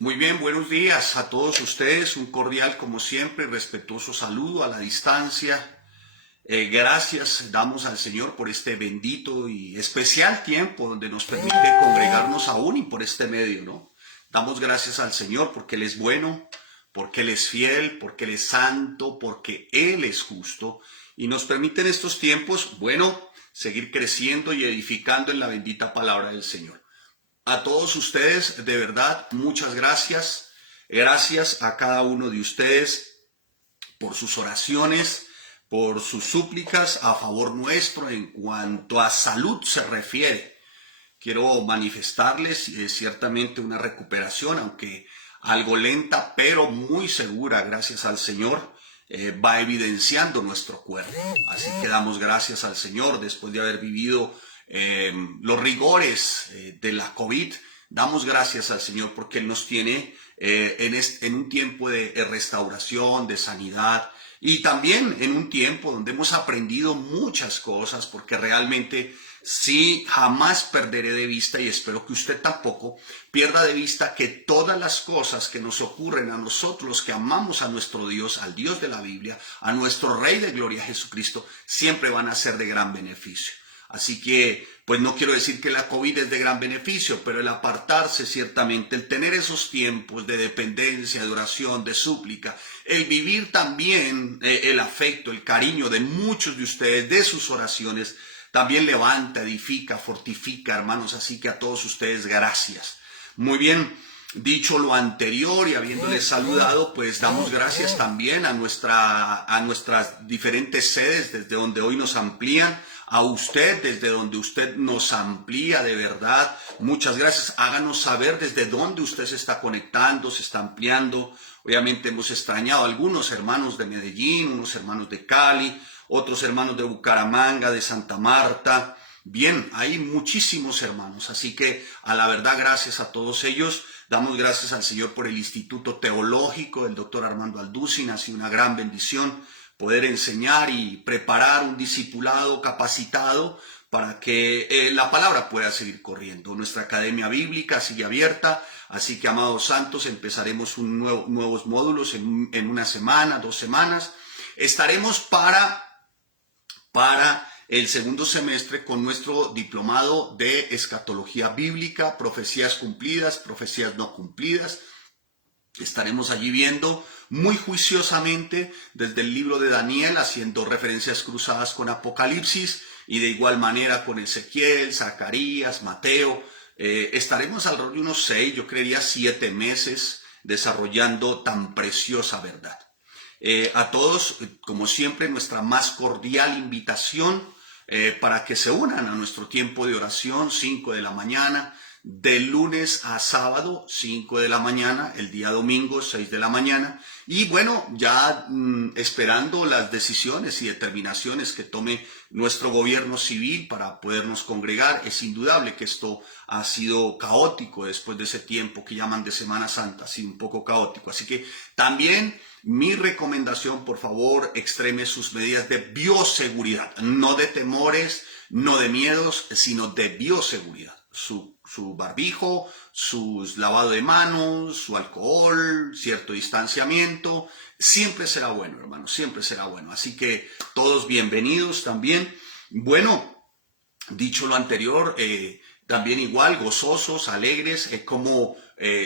Muy bien, buenos días a todos ustedes. Un cordial, como siempre, respetuoso saludo a la distancia. Gracias damos al Señor por este bendito y especial tiempo donde nos permite congregarnos aún y por este medio, ¿no? Damos gracias al Señor porque Él es bueno, porque Él es fiel, porque Él es santo, porque Él es justo y nos permite en estos tiempos, bueno, seguir creciendo y edificando en la bendita palabra del Señor. A todos ustedes, de verdad, muchas gracias. Gracias a cada uno de ustedes por sus oraciones, por sus súplicas a favor nuestro en cuanto a salud se refiere. Quiero manifestarles ciertamente una recuperación, aunque algo lenta, pero muy segura, gracias al Señor, va evidenciando nuestro cuerpo. Así que damos gracias al Señor después de haber vivido los rigores de la COVID. Damos gracias al Señor porque Él nos tiene en un tiempo de restauración, de sanidad, y también en un tiempo donde hemos aprendido muchas cosas, porque realmente sí, jamás perderé de vista, y espero que usted tampoco pierda de vista, que todas las cosas que nos ocurren a nosotros, los que amamos a nuestro Dios, al Dios de la Biblia, a nuestro Rey de Gloria Jesucristo, siempre van a ser de gran beneficio. Así que, pues no quiero decir que la COVID es de gran beneficio, pero el apartarse ciertamente, el tener esos tiempos de dependencia, de oración, de súplica, el vivir también el afecto, el cariño de muchos de ustedes, de sus oraciones, también levanta, edifica, fortifica, hermanos. Así que a todos ustedes, gracias. Muy bien. Dicho lo anterior y habiéndoles saludado, pues damos gracias también a nuestras diferentes sedes desde donde hoy nos amplían, a usted desde donde usted nos amplía, de verdad. Muchas gracias. Háganos saber desde dónde usted se está conectando, se está ampliando. Obviamente hemos extrañado a algunos hermanos de Medellín, unos hermanos de Cali, otros hermanos de Bucaramanga, de Santa Marta. Bien, hay muchísimos hermanos, así que a la verdad gracias a todos ellos. Damos gracias al Señor por el Instituto Teológico del doctor Armando Alducin. Ha sido una gran bendición poder enseñar y preparar un discipulado capacitado para que la palabra pueda seguir corriendo. Nuestra academia bíblica sigue abierta, así que, amados santos, empezaremos nuevos módulos en una semana, 2 semanas. Estaremos para el segundo semestre con nuestro diplomado de escatología bíblica, profecías cumplidas, profecías no cumplidas. Estaremos allí viendo muy juiciosamente desde el libro de Daniel, haciendo referencias cruzadas con Apocalipsis y de igual manera con Ezequiel, Zacarías, Mateo. Estaremos alrededor de unos 6, yo creería 7 meses desarrollando tan preciosa verdad. A todos, como siempre, nuestra más cordial invitación para que se unan a nuestro tiempo de oración, 5 de la mañana, de lunes a sábado, 5 de la mañana, el día domingo, 6 de la mañana. Y bueno, ya esperando las decisiones y determinaciones que tome nuestro gobierno civil para podernos congregar. Es indudable que esto ha sido caótico después de ese tiempo que llaman de Semana Santa, ha sido un poco caótico. Así que también mi recomendación, por favor, extreme sus medidas de bioseguridad, no de temores, no de miedos, sino de bioseguridad. Su barbijo, su lavado de manos, su alcohol, cierto distanciamiento, siempre será bueno, hermanos, siempre será bueno. Así que todos bienvenidos también. Bueno, dicho lo anterior, también igual, gozosos, alegres, como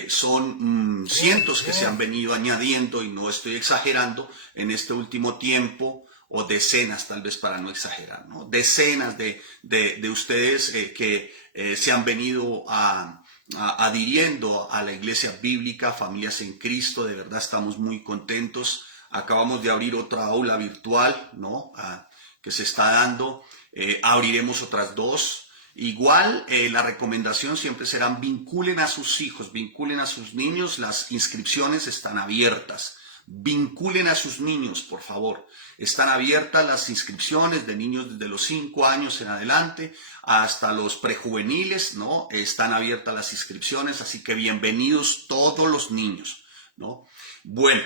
son cientos que se han venido añadiendo, y no estoy exagerando, en este último tiempo, o decenas tal vez para no exagerar, ¿no? Decenas de ustedes que se han venido adhiriendo a la iglesia bíblica, Familias en Cristo. De verdad estamos muy contentos. Acabamos de abrir otra aula virtual, ¿no? Que se está dando. Abriremos otras 2. Igual, la recomendación siempre será: vinculen a sus hijos, vinculen a sus niños. Las inscripciones están abiertas. Vinculen a sus niños, por favor. Están abiertas las inscripciones de niños desde los 5 años en adelante hasta los prejuveniles, ¿no? Están abiertas las inscripciones, así que bienvenidos todos los niños, ¿no? Bueno,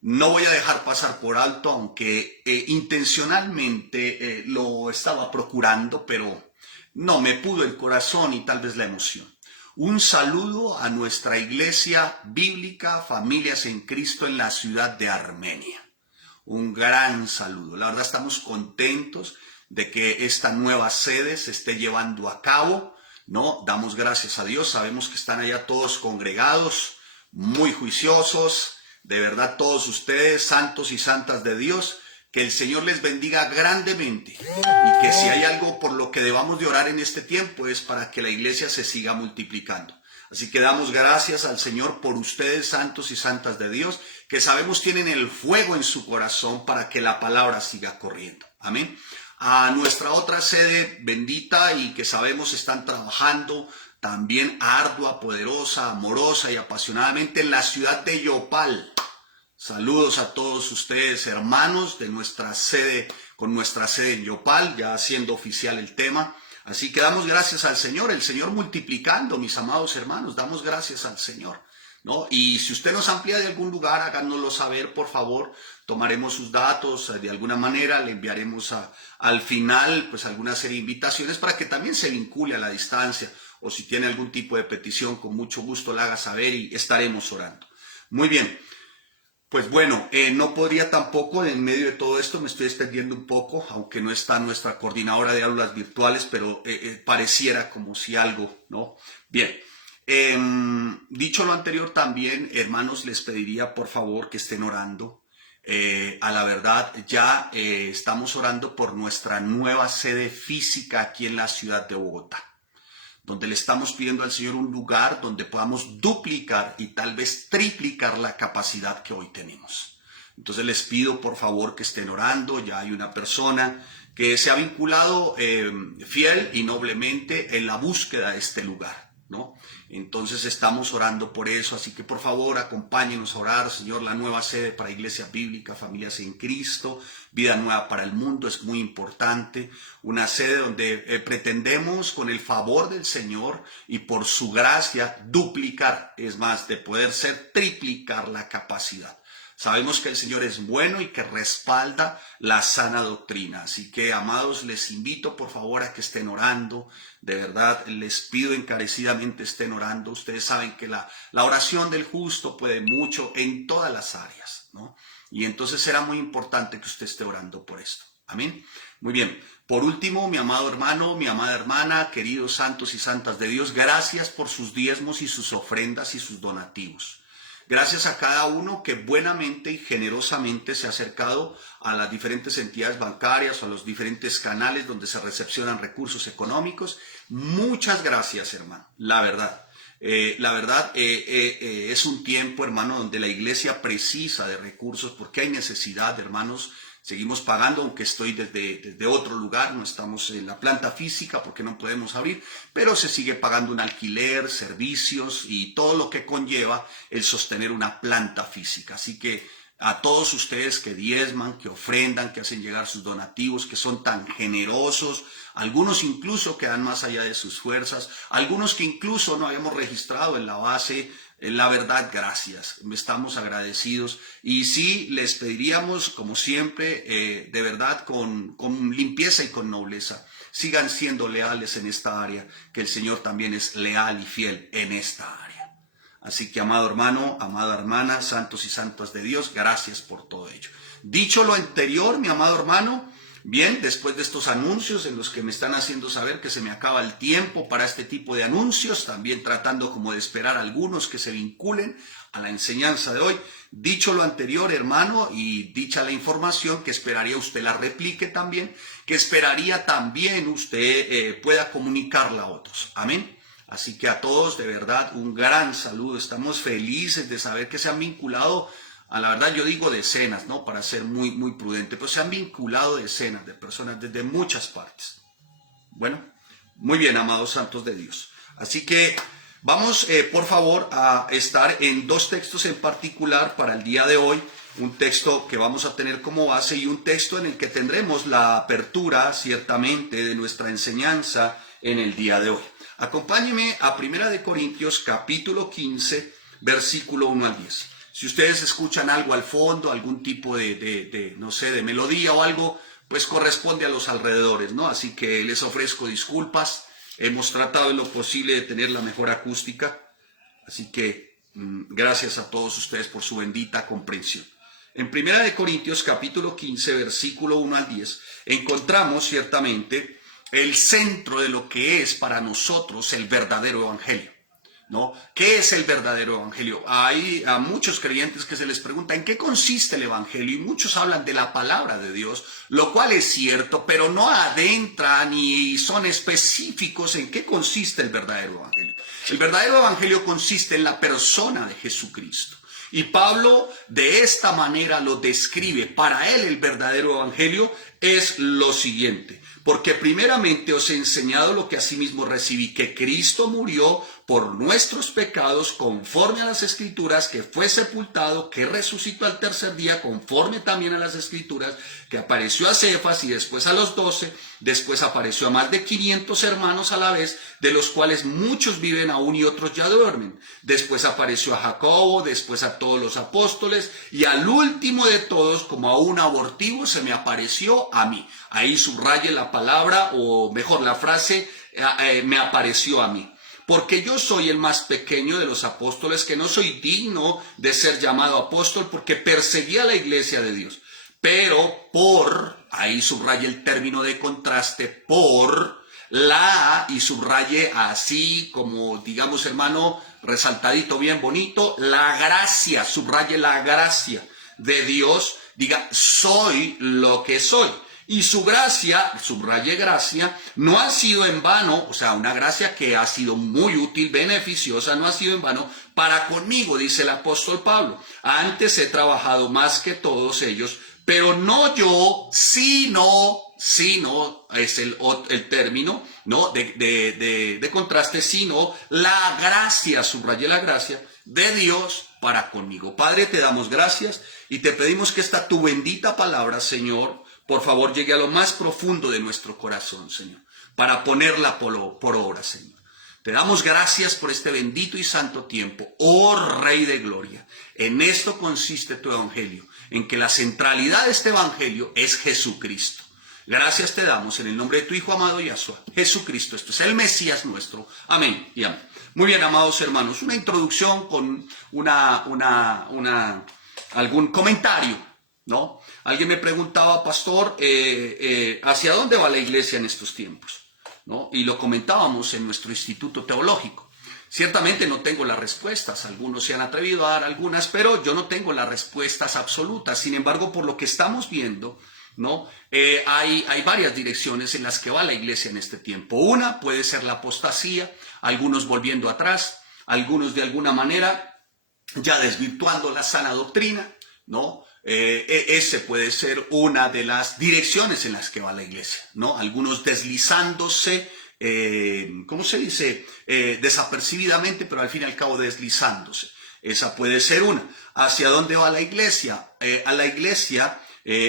no voy a dejar pasar por alto, aunque intencionalmente lo estaba procurando, pero no, me pudo el corazón y tal vez la emoción. Un saludo a nuestra iglesia bíblica, Familias en Cristo en la ciudad de Armenia. Un gran saludo. La verdad estamos contentos de que esta nueva sede se esté llevando a cabo, ¿no? Damos gracias a Dios, sabemos que están allá todos congregados, muy juiciosos, de verdad todos ustedes, santos y santas de Dios, que el Señor les bendiga grandemente y que si hay algo por lo que debamos de orar en este tiempo es para que la iglesia se siga multiplicando. Así que damos gracias al Señor por ustedes, santos y santas de Dios, que sabemos tienen el fuego en su corazón para que la palabra siga corriendo. Amén. A nuestra otra sede bendita y que sabemos están trabajando también ardua, poderosa, amorosa y apasionadamente en la ciudad de Yopal. Saludos a todos ustedes, hermanos de nuestra sede, con nuestra sede en Yopal, ya haciendo oficial el tema. Así que damos gracias al Señor, el Señor multiplicando, mis amados hermanos, damos gracias al Señor, ¿no? Y si usted nos amplía de algún lugar, háganoslo saber, por favor, tomaremos sus datos, de alguna manera le enviaremos al final pues alguna serie de invitaciones para que también se vincule a la distancia, o si tiene algún tipo de petición, con mucho gusto la haga saber y estaremos orando. Muy bien. Pues bueno, no podría tampoco, en medio de todo esto, me estoy extendiendo un poco, aunque no está nuestra coordinadora de aulas virtuales, pero pareciera como si algo, ¿no? Bien, dicho lo anterior también, hermanos, les pediría por favor que estén orando. A la verdad, ya estamos orando por nuestra nueva sede física aquí en la ciudad de Bogotá, donde le estamos pidiendo al Señor un lugar donde podamos duplicar y tal vez triplicar la capacidad que hoy tenemos. Entonces les pido por favor que estén orando. Ya hay una persona que se ha vinculado fiel y noblemente en la búsqueda de este lugar, ¿no? Entonces estamos orando por eso, así que por favor acompáñenos a orar. Señor, la nueva sede para Iglesia Bíblica, Familias en Cristo, Vida Nueva para el Mundo es muy importante, una sede donde pretendemos con el favor del Señor y por su gracia duplicar, es más, de poder ser triplicar la capacidad. Sabemos que el Señor es bueno y que respalda la sana doctrina. Así que, amados, les invito por favor a que estén orando. De verdad, les pido encarecidamente estén orando. Ustedes saben que la oración del justo puede mucho en todas las áreas, ¿no? Y entonces será muy importante que usted esté orando por esto. Amén. Muy bien. Por último, mi amado hermano, mi amada hermana, queridos santos y santas de Dios, gracias por sus diezmos y sus ofrendas y sus donativos. Gracias a cada uno que buenamente y generosamente se ha acercado a las diferentes entidades bancarias o a los diferentes canales donde se recepcionan recursos económicos. Muchas gracias, hermano. La verdad es un tiempo, hermano, donde la iglesia precisa de recursos porque hay necesidad, hermanos. Seguimos pagando, aunque estoy desde otro lugar, no estamos en la planta física porque no podemos abrir, pero se sigue pagando un alquiler, servicios y todo lo que conlleva el sostener una planta física. Así que a todos ustedes que diezman, que ofrendan, que hacen llegar sus donativos, que son tan generosos, algunos incluso que dan más allá de sus fuerzas, algunos que incluso no habíamos registrado en la base. La verdad, gracias, estamos agradecidos y sí les pediríamos, como siempre, de verdad, con limpieza y con nobleza, sigan siendo leales en esta área, que el Señor también es leal y fiel en esta área. Así que, amado hermano, amada hermana, santos y santas de Dios, gracias por todo ello. Dicho lo anterior, mi amado hermano, bien, después de estos anuncios en los que me están haciendo saber que se me acaba el tiempo para este tipo de anuncios, también tratando como de esperar a algunos que se vinculen a la enseñanza de hoy. Dicho lo anterior, hermano, y dicha la información, que esperaría usted la replique también, que esperaría también usted pueda comunicarla a otros. Amén. Así que a todos, de verdad, un gran saludo. Estamos felices de saber que se han vinculado. A la verdad yo digo decenas, ¿no? Para ser muy prudente, pero se han vinculado decenas de personas desde muchas partes. Bueno, muy bien, amados santos de Dios. Así que vamos, por favor, a estar en dos textos en particular para el día de hoy. Un texto que vamos a tener como base y un texto en el que tendremos la apertura, ciertamente, de nuestra enseñanza en el día de hoy. Acompáñeme a 1 Corintios, capítulo 15, versículo 1 al 10. Si ustedes escuchan algo al fondo, algún tipo no sé, de melodía o algo, pues corresponde a los alrededores, ¿no? Así que les ofrezco disculpas Hemos tratado en lo posible de tener la mejor acústica, así que gracias a todos ustedes por su bendita comprensión. En 1 Corintios capítulo 15, versículo 1 al 10, encontramos ciertamente el centro de lo que es para nosotros el verdadero evangelio, ¿no? ¿Qué es el verdadero evangelio? Hay a muchos creyentes que se les pregunta en qué consiste el evangelio y muchos hablan de la palabra de Dios, lo cual es cierto, pero no adentran y son específicos en qué consiste el verdadero evangelio. El verdadero evangelio consiste en la persona de Jesucristo. Y Pablo de esta manera lo describe. Para él el verdadero evangelio es lo siguiente: porque primeramente os he enseñado lo que asimismo recibí, que Cristo murió por nuestros pecados conforme a las Escrituras, que fue sepultado, que resucitó al tercer día conforme también a las Escrituras, que apareció a Cefas y después a los 12, después apareció a más de 500 hermanos a la vez, de los cuales muchos viven aún y otros ya duermen. Después apareció a Jacobo, después a todos los apóstoles, y al último de todos, como a un abortivo, se me apareció a mí. Ahí subraye la palabra, o mejor la frase, me apareció a mí. Porque yo soy el más pequeño de los apóstoles, que no soy digno de ser llamado apóstol, porque perseguía la iglesia de Dios. Pero ahí subraye el término de contraste, por y subraye así como, digamos, hermano, resaltadito, bien bonito, la gracia, subraye la gracia de Dios, diga, soy lo que soy. Y su gracia, subraye gracia, no ha sido en vano, o sea, una gracia que ha sido muy útil, beneficiosa, no ha sido en vano para conmigo, dice el apóstol Pablo. Antes he trabajado más que todos ellos, pero no yo, sino, es el término, ¿no? de contraste, sino la gracia, subraye la gracia de Dios para conmigo. Padre, te damos gracias y te pedimos que esta tu bendita palabra, Señor, por favor, llegue a lo más profundo de nuestro corazón, Señor, para ponerla por obra, Señor. Te damos gracias por este bendito y santo tiempo, oh Rey de Gloria. En esto consiste tu evangelio, en que la centralidad de este evangelio es Jesucristo. Gracias te damos en el nombre de tu Hijo amado Yahshua, Jesucristo. Esto es el Mesías nuestro. Amén y amén. Muy bien, amados hermanos, una introducción con algún comentario, ¿no? Alguien me preguntaba, pastor, ¿hacia dónde va la iglesia en estos tiempos? ¿No? Y lo comentábamos en nuestro instituto teológico. Ciertamente no tengo las respuestas, algunos se han atrevido a dar algunas, pero yo no tengo las respuestas absolutas. Sin embargo, por lo que estamos viendo, ¿no? Hay varias direcciones en las que va la iglesia en este tiempo. Una puede ser la apostasía, algunos volviendo atrás, algunos de alguna manera ya desvirtuando la sana doctrina, ¿no? Ese puede ser una de las direcciones en las que va la iglesia, ¿no? Algunos deslizándose, ¿cómo se dice? Desapercibidamente, pero al fin y al cabo deslizándose. Esa puede ser una. ¿Hacia dónde va la iglesia? A la iglesia,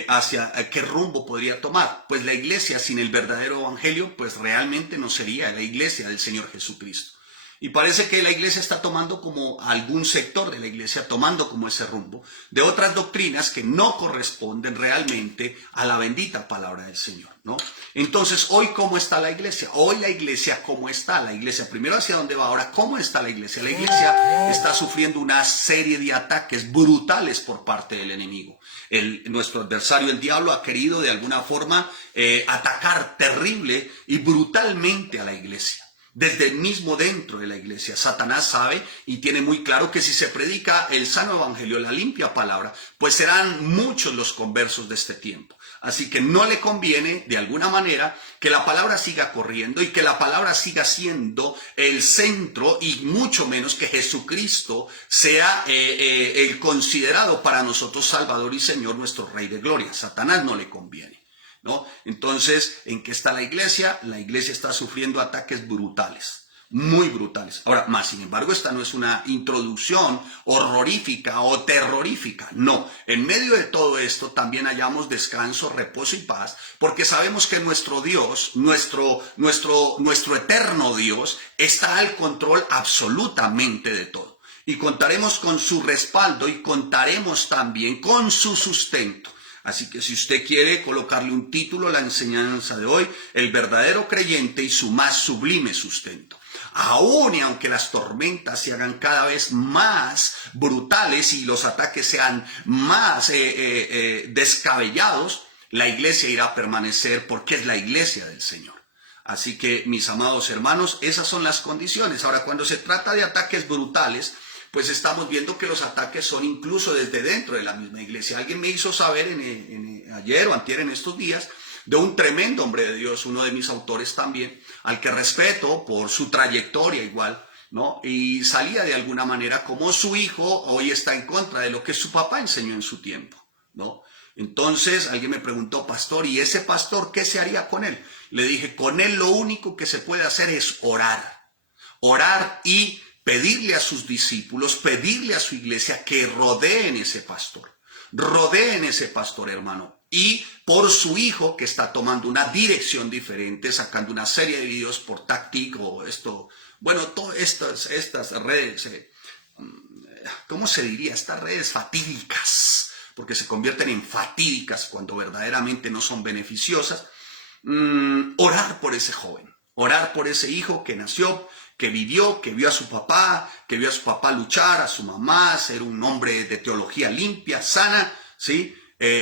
¿hacia qué rumbo podría tomar? Pues la iglesia sin el verdadero evangelio, pues realmente no sería la iglesia del Señor Jesucristo. Y parece que la iglesia está tomando como algún sector de la iglesia, tomando como ese rumbo de otras doctrinas que no corresponden realmente a la bendita palabra del Señor, ¿no? Entonces, hoy, ¿cómo está la iglesia? Hoy la iglesia, ¿cómo está la iglesia? Primero, ¿hacia dónde va? Ahora, ¿cómo está la iglesia? La iglesia está sufriendo una serie de ataques brutales por parte del enemigo. Nuestro adversario, el diablo, ha querido de alguna forma atacar terrible y brutalmente a la iglesia. Desde el mismo dentro de la iglesia, Satanás sabe y tiene muy claro que si se predica el sano evangelio, la limpia palabra, pues serán muchos los conversos de este tiempo. Así que no le conviene, de alguna manera, que la palabra siga corriendo y que la palabra siga siendo el centro, y mucho menos que Jesucristo sea el considerado para nosotros Salvador y Señor, nuestro Rey de Gloria. Satanás no le conviene, ¿no? Entonces, ¿en qué está la iglesia? La iglesia está sufriendo ataques brutales, muy brutales. Ahora, más sin embargo, esta no es una introducción horrorífica o terrorífica. No, en medio de todo esto también hallamos descanso, reposo y paz, porque sabemos que nuestro Dios, nuestro eterno Dios, está al control absolutamente de todo. Y contaremos con su respaldo y contaremos también con su sustento. Así que si usted quiere colocarle un título a la enseñanza de hoy, el verdadero creyente y su más sublime sustento. Aún y aunque las tormentas se hagan cada vez más brutales y los ataques sean más descabellados, la iglesia irá a permanecer porque es la iglesia del Señor. Así que, mis amados hermanos, esas son las condiciones. Ahora, cuando se trata de ataques brutales, pues estamos viendo que los ataques son incluso desde dentro de la misma iglesia. Alguien me hizo saber ayer o antier en estos días de un tremendo hombre de Dios, uno de mis autores también, al que respeto por su trayectoria igual, ¿no? Y salía de alguna manera como su hijo hoy está en contra de lo que su papá enseñó en su tiempo, ¿no? Entonces alguien me preguntó, pastor, ¿y ese pastor qué se haría con él? Le dije, con él lo único que se puede hacer es orar. Orar y pedirle a sus discípulos, pedirle a su iglesia que rodeen ese pastor. Rodeen ese pastor, hermano. Y por su hijo que está tomando una dirección diferente, sacando una serie de videos por Tactic o esto, bueno, todas estas redes, ¿cómo se diría? Estas redes fatídicas, porque se convierten en fatídicas cuando verdaderamente no son beneficiosas. Orar por ese joven, orar por ese hijo que nació, que vivió, que vio a su papá, luchar, a su mamá, ser un hombre de teología limpia, sana, ¿sí?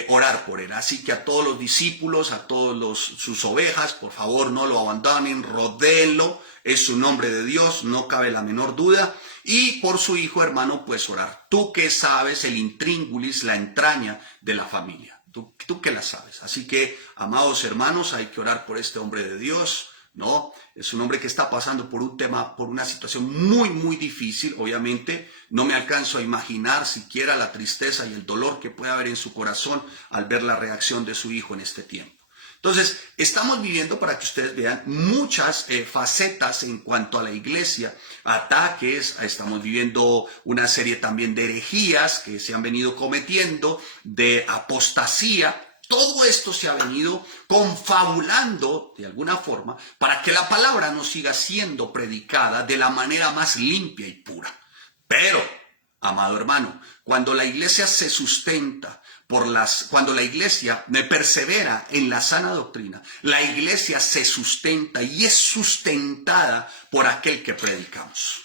Orar por él. Así que a todos los discípulos, a todos sus ovejas, por favor no lo abandonen, rodéenlo, es un hombre de Dios, no cabe la menor duda. Y por su hijo, hermano, pues orar. Tú que sabes el intríngulis, la entraña de la familia. Tú que la sabes. Así que, amados hermanos, hay que orar por este hombre de Dios, ¿no? Es un hombre que está pasando por una situación muy, muy difícil. Obviamente, no me alcanzo a imaginar siquiera la tristeza y el dolor que puede haber en su corazón al ver la reacción de su hijo en este tiempo. Entonces, estamos viviendo, para que ustedes vean, muchas facetas en cuanto a la iglesia, ataques, estamos viviendo una serie también de herejías que se han venido cometiendo, de apostasía. Todo esto se ha venido confabulando de alguna forma para que la palabra no siga siendo predicada de la manera más limpia y pura. Pero, amado hermano, cuando la iglesia se sustenta, cuando la iglesia persevera en la sana doctrina, la iglesia se sustenta y es sustentada por aquel que predicamos.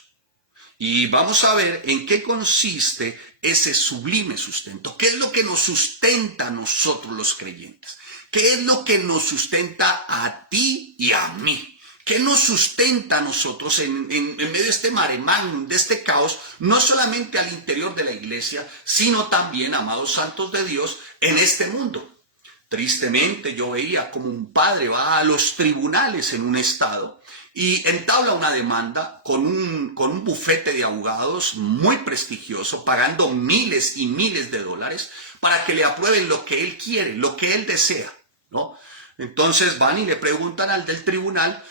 Y vamos a ver en qué consiste ese sublime sustento. ¿Qué es lo que nos sustenta a nosotros los creyentes? ¿Qué es lo que nos sustenta a ti y a mí? ¿Qué nos sustenta a nosotros en medio de este mare magnum, de este caos, no solamente al interior de la iglesia, sino también, amados santos de Dios, en este mundo? Tristemente yo veía como un padre va a los tribunales en un estado y entabla una demanda con un bufete de abogados muy prestigioso, pagando miles y miles de dólares para que le aprueben lo que él quiere, lo que él desea, ¿no? Entonces van y le preguntan al del tribunal,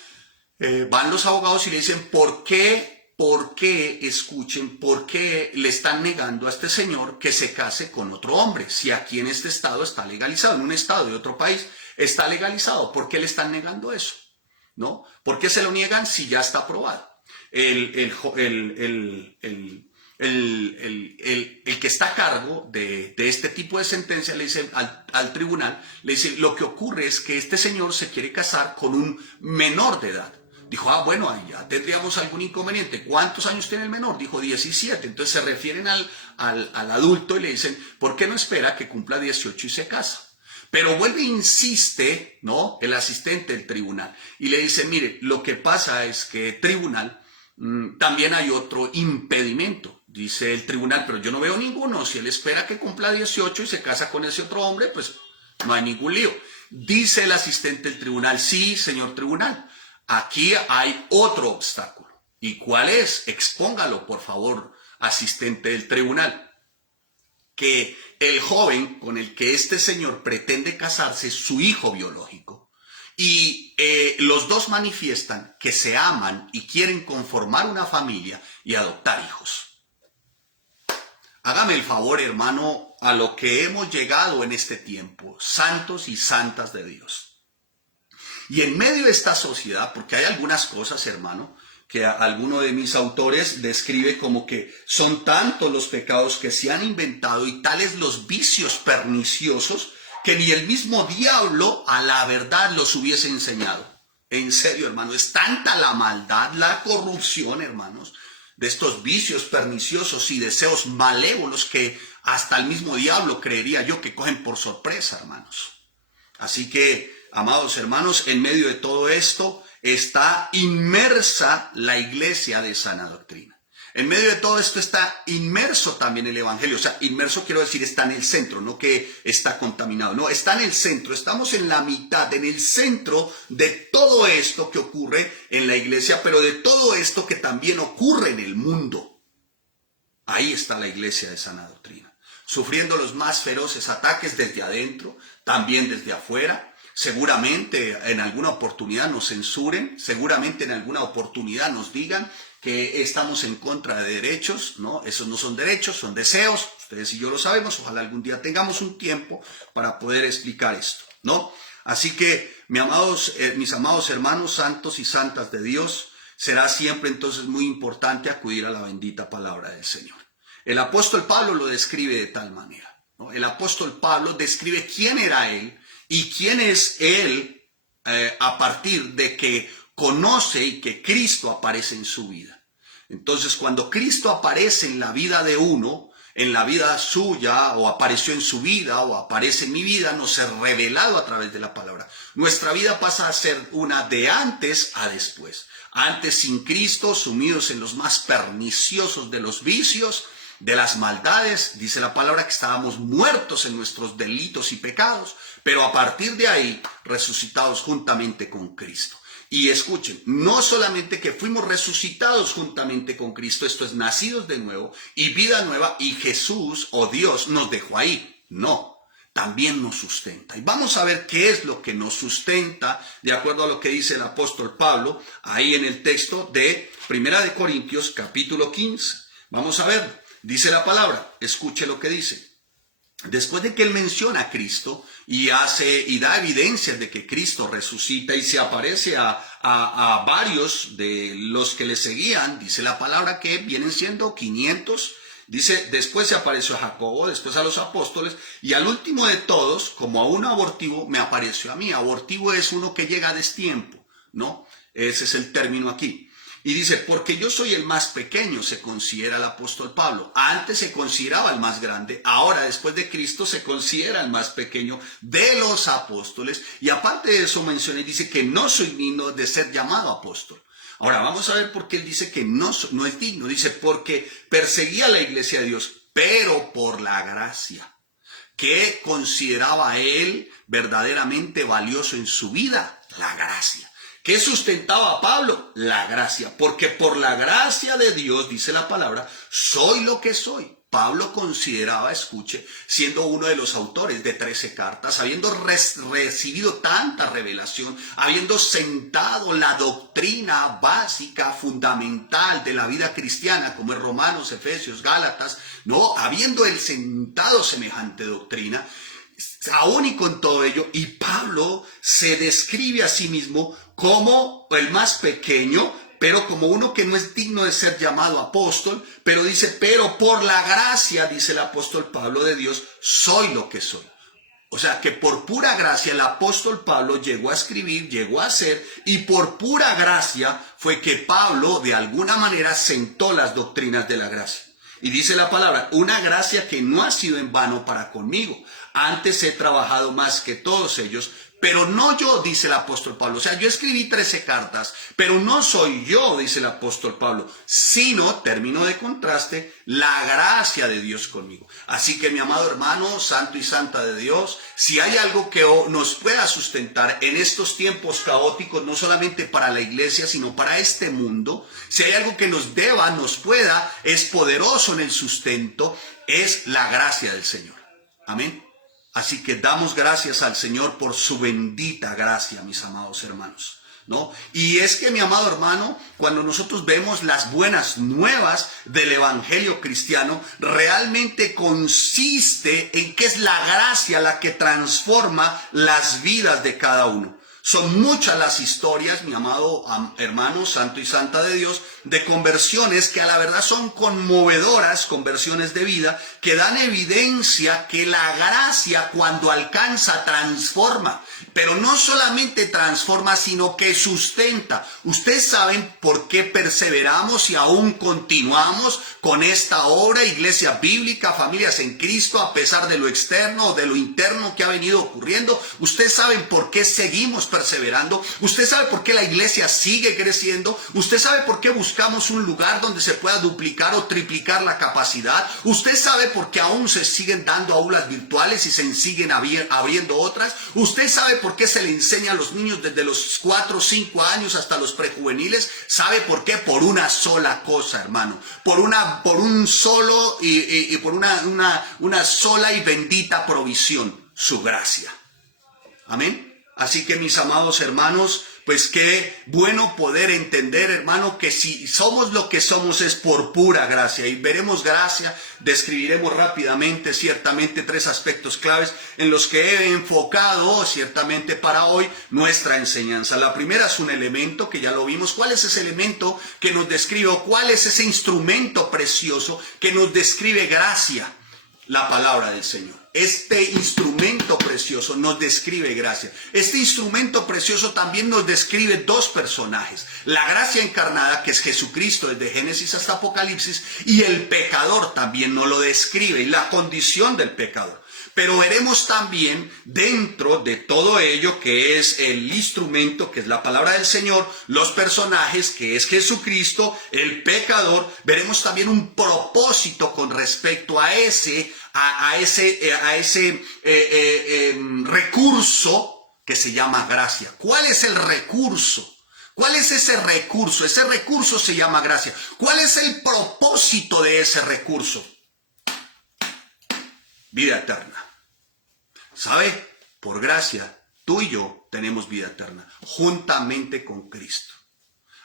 van los abogados y le dicen, ¿por qué le están negando a este señor que se case con otro hombre? Si aquí en este estado está legalizado, en un estado de otro país está legalizado, ¿por qué le están negando eso? ¿No? ¿Por qué se lo niegan si ya está aprobado? El que está a cargo de este tipo de sentencia le dice al tribunal, le dice, lo que ocurre es que este señor se quiere casar con un menor de edad. Dijo, bueno, ahí ya tendríamos algún inconveniente. ¿Cuántos años tiene el menor? Dijo 17. Entonces se refieren al adulto y le dicen, ¿por qué no espera que cumpla 18 y se casa? Pero vuelve e insiste, ¿no?, el asistente del tribunal y le dice, mire, lo que pasa es que tribunal, también hay otro impedimento. Dice el tribunal, pero yo no veo ninguno. Si él espera que cumpla 18 y se casa con ese otro hombre, pues no hay ningún lío. Dice el asistente del tribunal, sí, señor tribunal, aquí hay otro obstáculo. ¿Y cuál es? Expóngalo, por favor, asistente del tribunal. Que el joven con el que este señor pretende casarse es su hijo biológico. Y los dos manifiestan que se aman y quieren conformar una familia y adoptar hijos. Hágame el favor, hermano, a lo que hemos llegado en este tiempo, santos y santas de Dios. Y en medio de esta sociedad, porque hay algunas cosas, hermano, que alguno de mis autores describe como que son tantos los pecados que se han inventado y tales los vicios perniciosos que ni el mismo diablo a la verdad los hubiese enseñado. En serio, hermano, es tanta la maldad, la corrupción, hermanos, de estos vicios perniciosos y deseos malévolos que hasta el mismo diablo creería yo que cogen por sorpresa, hermanos. Así que, amados hermanos, en medio de todo esto está inmersa la iglesia de sana doctrina. En medio de todo esto está inmerso también el evangelio. O sea, inmerso quiero decir está en el centro, no que está contaminado. No, está en el centro. Estamos en la mitad, en el centro de todo esto que ocurre en la iglesia, pero de todo esto que también ocurre en el mundo. Ahí está la iglesia de sana doctrina, sufriendo los más feroces ataques desde adentro, también desde afuera. Seguramente en alguna oportunidad nos censuren, seguramente en alguna oportunidad nos digan que estamos en contra de derechos, ¿no? Esos no son derechos, son deseos. Ustedes y yo lo sabemos, ojalá algún día tengamos un tiempo para poder explicar esto, ¿no? Así que, mis amados hermanos santos y santas de Dios, será siempre entonces muy importante acudir a la bendita palabra del Señor. El apóstol Pablo lo describe de tal manera, ¿no? El apóstol Pablo describe quién era él y quién es él a partir de que conoce y que Cristo aparece en su vida. Entonces, cuando Cristo aparece en la vida de uno, en la vida suya, o apareció en su vida, o aparece en mi vida, nos es revelado a través de la palabra. Nuestra vida pasa a ser una de antes a después. Antes sin Cristo, sumidos en los más perniciosos de los vicios, de las maldades, dice la palabra que estábamos muertos en nuestros delitos y pecados, pero a partir de ahí, resucitados juntamente con Cristo. Y escuchen, no solamente que fuimos resucitados juntamente con Cristo, esto es nacidos de nuevo y vida nueva, y Jesús o Dios nos dejó ahí. No, también nos sustenta. Y vamos a ver qué es lo que nos sustenta, de acuerdo a lo que dice el apóstol Pablo, ahí en el texto de 1 Corintios capítulo 15. Vamos a ver, dice la palabra, escuche lo que dice. Después de que él menciona a Cristo y da evidencias de que Cristo resucita y se aparece a varios de los que le seguían, dice la palabra que vienen siendo 500. Dice, después se apareció a Jacobo, después a los apóstoles, y al último de todos, como a un abortivo, me apareció a mí. Abortivo es uno que llega a destiempo, ¿no? Ese es el término aquí. Y dice, porque yo soy el más pequeño, se considera el apóstol Pablo. Antes se consideraba el más grande, ahora después de Cristo se considera el más pequeño de los apóstoles. Y aparte de eso menciona y dice que no soy digno de ser llamado apóstol. Ahora vamos a ver por qué él dice que no es digno. Dice, porque perseguía la iglesia de Dios, pero por la gracia que consideraba él verdaderamente valioso en su vida, la gracia. ¿Qué sustentaba a Pablo? La gracia, porque por la gracia de Dios, dice la palabra, soy lo que soy. Pablo consideraba, escuche, siendo uno de los autores de 13 cartas, habiendo recibido tanta revelación, habiendo sentado la doctrina básica, fundamental de la vida cristiana, como es Romanos, Efesios, Gálatas, no, habiendo él sentado semejante doctrina, aún y con todo ello, y Pablo se describe a sí mismo como el más pequeño, pero como uno que no es digno de ser llamado apóstol, pero dice, pero por la gracia, dice el apóstol Pablo de Dios, soy lo que soy. O sea que por pura gracia el apóstol Pablo llegó a escribir, llegó a ser, y por pura gracia fue que Pablo de alguna manera sentó las doctrinas de la gracia. Y dice la palabra, una gracia que no ha sido en vano para conmigo. Antes he trabajado más que todos ellos, pero no yo, dice el apóstol Pablo. O sea, yo escribí 13 cartas, pero no soy yo, dice el apóstol Pablo, sino, término de contraste, la gracia de Dios conmigo. Así que mi amado hermano, santo y santa de Dios, si hay algo que nos pueda sustentar en estos tiempos caóticos, no solamente para la iglesia, sino para este mundo, si hay algo que nos pueda, es poderoso en el sustento, es la gracia del Señor. Amén. Así que damos gracias al Señor por su bendita gracia, mis amados hermanos, ¿no? Y es que, mi amado hermano, cuando nosotros vemos las buenas nuevas del evangelio cristiano, realmente consiste en que es la gracia la que transforma las vidas de cada uno. Son muchas las historias, mi amado hermano, santo y santa de Dios, de conversiones que a la verdad son conmovedoras, conversiones de vida, que dan evidencia que la gracia cuando alcanza transforma. Pero no solamente transforma, sino que sustenta. Ustedes saben por qué perseveramos y aún continuamos con esta obra, Iglesia Bíblica, Familias en Cristo, a pesar de lo externo o de lo interno que ha venido ocurriendo. Ustedes saben por qué seguimos perseverando. Usted sabe por qué la iglesia sigue creciendo. Usted sabe por qué buscamos un lugar donde se pueda duplicar o triplicar la capacidad. Usted sabe por qué aún se siguen dando aulas virtuales y se siguen abriendo otras. Usted sabe por qué se le enseña a los niños desde los 4 o 5 años hasta los prejuveniles. ¿Sabe por qué? Por una sola cosa, hermano. Por un solo y por una sola y bendita provisión, su gracia. Amén. Así que mis amados hermanos, pues qué bueno poder entender, hermano, que si somos lo que somos es por pura gracia. Y veremos gracia, describiremos rápidamente, ciertamente, 3 aspectos claves en los que he enfocado, ciertamente, para hoy nuestra enseñanza. La primera es un elemento que ya lo vimos. ¿Cuál es ese elemento que nos describe o cuál es ese instrumento precioso que nos describe gracia? La palabra del Señor. Este instrumento precioso nos describe gracia. Este instrumento precioso también nos describe 2 personajes. La gracia encarnada, que es Jesucristo desde Génesis hasta Apocalipsis, y el pecador también nos lo describe, y la condición del pecador. Pero veremos también dentro de todo ello, que es el instrumento, que es la palabra del Señor, los personajes, que es Jesucristo, el pecador, veremos también un propósito con respecto a ese recurso que se llama gracia. ¿Cuál es el recurso? ¿Cuál es ese recurso? Ese recurso se llama gracia. ¿Cuál es el propósito de ese recurso? Vida eterna. ¿Sabe? Por gracia, tú y yo tenemos vida eterna, juntamente con Cristo.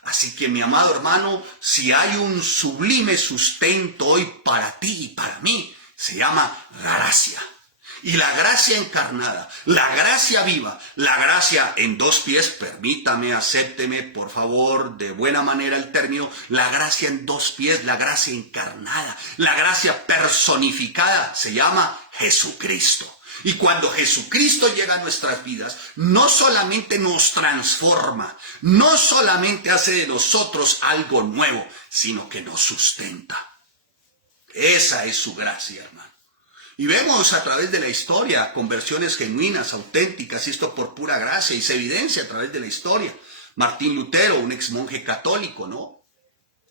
Así que, mi amado hermano, si hay un sublime sustento hoy para ti y para mí, se llama gracia. Y la gracia encarnada, la gracia viva, la gracia en 2 pies, permítame, acépteme, por favor, de buena manera el término, la gracia en 2 pies, la gracia encarnada, la gracia personificada, se llama Jesucristo. Y cuando Jesucristo llega a nuestras vidas, no solamente nos transforma, no solamente hace de nosotros algo nuevo, sino que nos sustenta. Esa es su gracia, hermano. Y vemos a través de la historia conversiones genuinas, auténticas, y esto por pura gracia, y se evidencia a través de la historia. Martín Lutero, un ex monje católico, ¿no?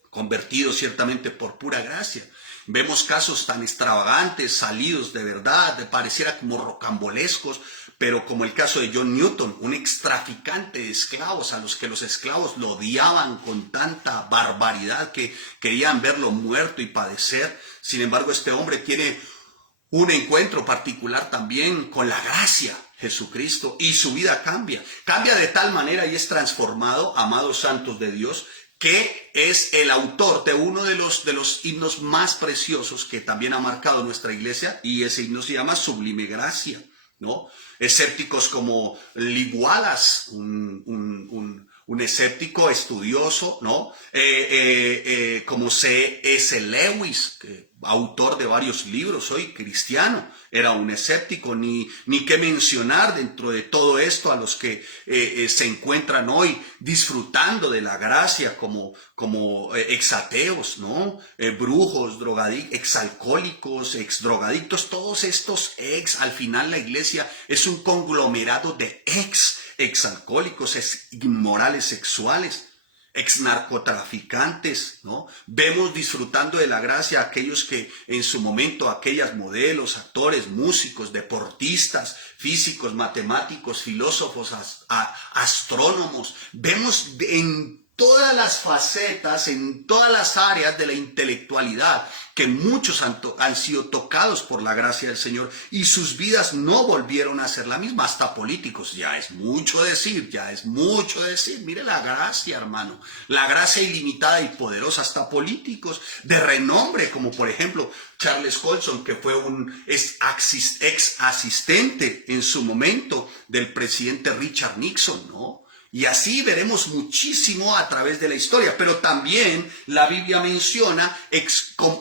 Convertido ciertamente por pura gracia. Vemos casos tan extravagantes, salidos de verdad, pareciera como rocambolescos, pero como el caso de John Newton, un extraficante de esclavos a los que los esclavos lo odiaban con tanta barbaridad que querían verlo muerto y padecer. Sin embargo, este hombre tiene un encuentro particular también con la gracia, Jesucristo, y su vida cambia. Cambia de tal manera y es transformado, amados santos de Dios, que es el autor de uno de los himnos más preciosos que también ha marcado nuestra iglesia, y ese himno se llama Sublime Gracia, ¿no? Escépticos como Lee Wallace, un escéptico estudioso, ¿no? Como C.S. Lewis, autor de varios libros, hoy cristiano, era un escéptico, ni qué mencionar dentro de todo esto a los que se encuentran hoy disfrutando de la gracia como exateos, ¿no? Brujos, drogadictos, exalcohólicos, exdrogadictos, todos estos al final la iglesia es un conglomerado de exalcohólicos, inmorales sexuales, exnarcotraficantes, ¿no? Vemos disfrutando de la gracia a aquellos que en su momento, aquellas modelos, actores, músicos, deportistas, físicos, matemáticos, filósofos, astrónomos. Vemos en todas las facetas, en todas las áreas de la intelectualidad, que muchos han sido tocados por la gracia del Señor y sus vidas no volvieron a ser la misma, hasta políticos. Ya es mucho decir, ya es mucho decir. Mire la gracia, hermano, la gracia ilimitada y poderosa, hasta políticos de renombre, como por ejemplo Charles Colson, que fue un ex asistente en su momento del presidente Richard Nixon, ¿no? Y así veremos muchísimo a través de la historia, pero también la Biblia menciona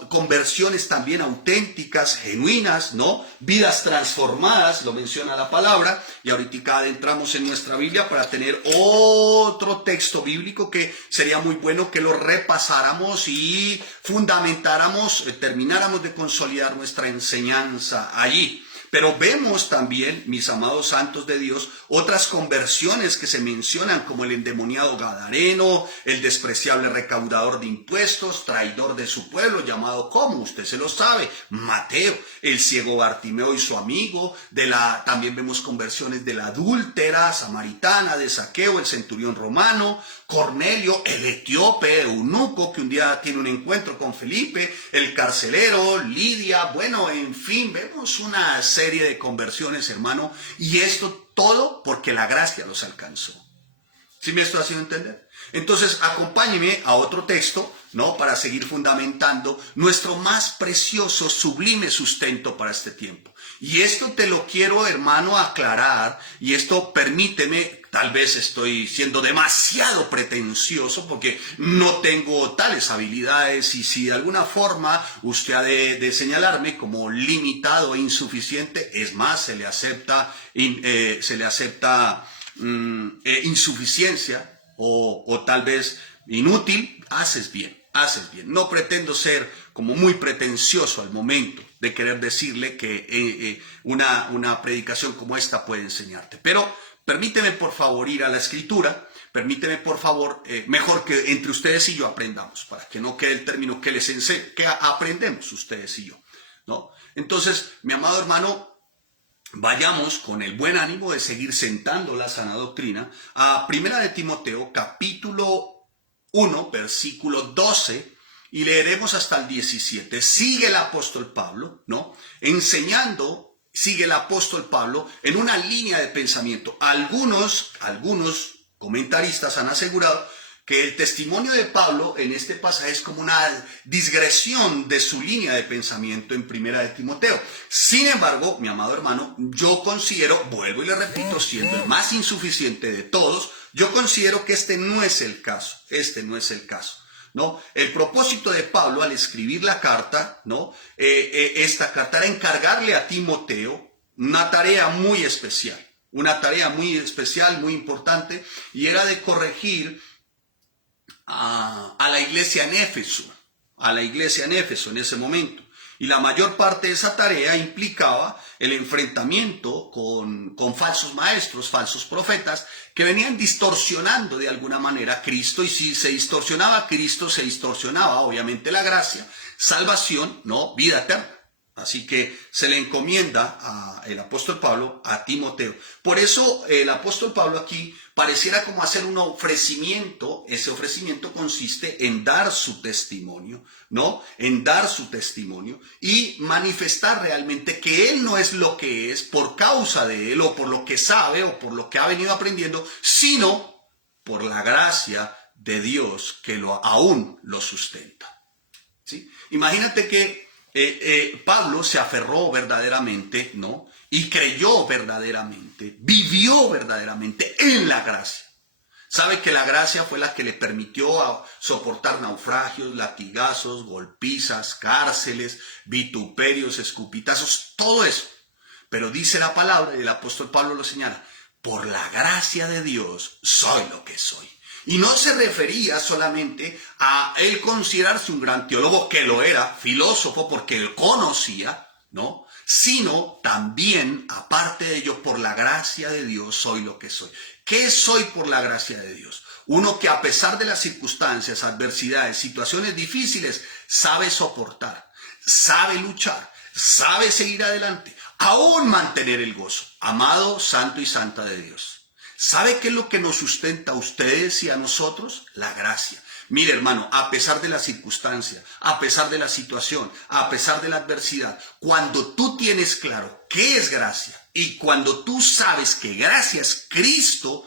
conversiones también auténticas, genuinas, ¿no? Vidas transformadas, lo menciona la palabra, y ahorita adentramos en nuestra Biblia para tener otro texto bíblico que sería muy bueno que lo repasáramos y fundamentáramos, termináramos de consolidar nuestra enseñanza allí. Pero vemos también, mis amados santos de Dios, otras conversiones que se mencionan, como el endemoniado gadareno, el despreciable recaudador de impuestos, traidor de su pueblo, llamado como usted se lo sabe, Mateo, el ciego Bartimeo y su amigo, también vemos conversiones de la adúltera samaritana, de Zaqueo, el centurión romano, Cornelio, el etíope, eunuco, que un día tiene un encuentro con Felipe, el carcelero, Lidia, bueno, en fin, vemos una serie de conversiones, hermano, y esto todo porque la gracia los alcanzó. ¿Sí me estoy haciendo entender? Entonces, acompáñeme a otro texto, ¿no? Para seguir fundamentando nuestro más precioso, sublime sustento para este tiempo. Y esto te lo quiero, hermano, aclarar, y esto permíteme, tal vez estoy siendo demasiado pretencioso porque no tengo tales habilidades, y si de alguna forma usted ha de señalarme como limitado e insuficiente, es más, se le acepta insuficiencia o tal vez inútil. Haces bien, haces bien. No pretendo ser como muy pretencioso al momento de querer decirle que una predicación como esta puede enseñarte. Pero permíteme por favor ir a la Escritura, permíteme por favor, mejor que entre ustedes y yo aprendamos, para que no quede el término que les enseñe, que aprendemos ustedes y yo, ¿no? Entonces, mi amado hermano, vayamos con el buen ánimo de seguir sentando la sana doctrina a 1 de Timoteo, capítulo 1, versículo 12, y leeremos hasta el 17. Sigue el apóstol Pablo, ¿no? Enseñando, sigue el apóstol Pablo en una línea de pensamiento. Algunos comentaristas han asegurado que el testimonio de Pablo en este pasaje es como una digresión de su línea de pensamiento en 1 de Timoteo. Sin embargo, mi amado hermano, yo considero, vuelvo y le repito, siendo el más insuficiente de todos, yo considero que este no es el caso, ¿no? El propósito de Pablo al escribir la carta, ¿no? Esta carta era encargarle a Timoteo una tarea muy especial, muy importante, y era de corregir a la iglesia en Éfeso, en ese momento. Y la mayor parte de esa tarea implicaba el enfrentamiento con falsos maestros, falsos profetas, que venían distorsionando de alguna manera a Cristo, y si se distorsionaba a Cristo, se distorsionaba obviamente la gracia, salvación, no, vida eterna. Así que se le encomienda el apóstol Pablo a Timoteo. Por eso el apóstol Pablo aquí pareciera como hacer un ofrecimiento. Ese ofrecimiento consiste en dar su testimonio, ¿no? En dar su testimonio y manifestar realmente que él no es lo que es por causa de él, o por lo que sabe, o por lo que ha venido aprendiendo, sino por la gracia de Dios que aún lo sustenta. ¿Sí? Imagínate que Pablo se aferró verdaderamente, ¿no? Y creyó verdaderamente, vivió verdaderamente en la gracia. Sabe que la gracia fue la que le permitió soportar naufragios, latigazos, golpizas, cárceles, vituperios, escupitazos, todo eso. Pero dice la palabra, y el apóstol Pablo lo señala: por la gracia de Dios soy lo que soy. Y no se refería solamente a él considerarse un gran teólogo, que lo era, filósofo, porque él conocía, ¿no? Sino también, aparte de ello, por la gracia de Dios soy lo que soy. ¿Qué soy por la gracia de Dios? Uno que a pesar de las circunstancias, adversidades, situaciones difíciles, sabe soportar, sabe luchar, sabe seguir adelante, aún mantener el gozo. Amado, santo y santa de Dios, ¿Sabe qué es lo que nos sustenta a ustedes y a nosotros? La gracia. Mire, hermano, a pesar de la circunstancia, a pesar de la situación, a pesar de la adversidad, cuando tú tienes claro qué es gracia y cuando tú sabes que gracia es Cristo,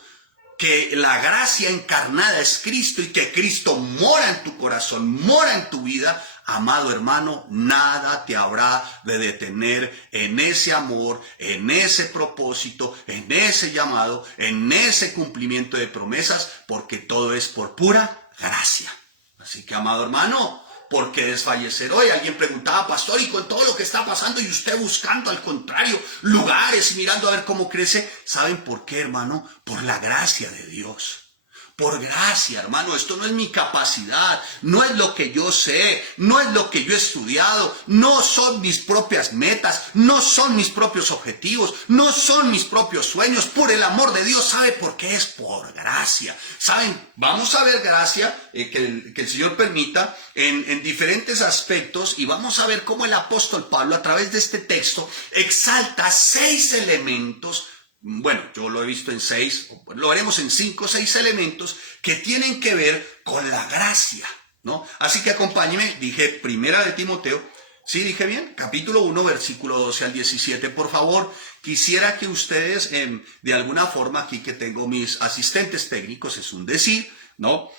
que la gracia encarnada es Cristo y que Cristo mora en tu corazón, mora en tu vida, amado hermano, nada te habrá de detener en ese amor, en ese propósito, en ese llamado, en ese cumplimiento de promesas, porque todo es por pura gracia. Así que, amado hermano, ¿por qué desfallecer hoy? Alguien preguntaba, pastor, y con todo lo que está pasando y usted buscando al contrario lugares y mirando a ver cómo crece, ¿saben por qué, hermano? Por la gracia de Dios. Por gracia, hermano, esto no es mi capacidad, no es lo que yo sé, no es lo que yo he estudiado, no son mis propias metas, no son mis propios objetivos, no son mis propios sueños. Por el amor de Dios, ¿sabe por qué? Es por gracia. ¿Saben? Vamos a ver gracia, que el Señor permita, en diferentes aspectos, y vamos a ver cómo el apóstol Pablo, a través de este texto, exalta 6 elementos. Bueno, yo lo he visto en 6, lo haremos en 5 o 6 elementos que tienen que ver con la gracia, ¿no? Así que acompáñenme, dije Primera de Timoteo, ¿sí dije bien? Capítulo 1, versículo 12 al 17, por favor. Quisiera que ustedes, de alguna forma, aquí que tengo mis asistentes técnicos, es un decir, ¿no?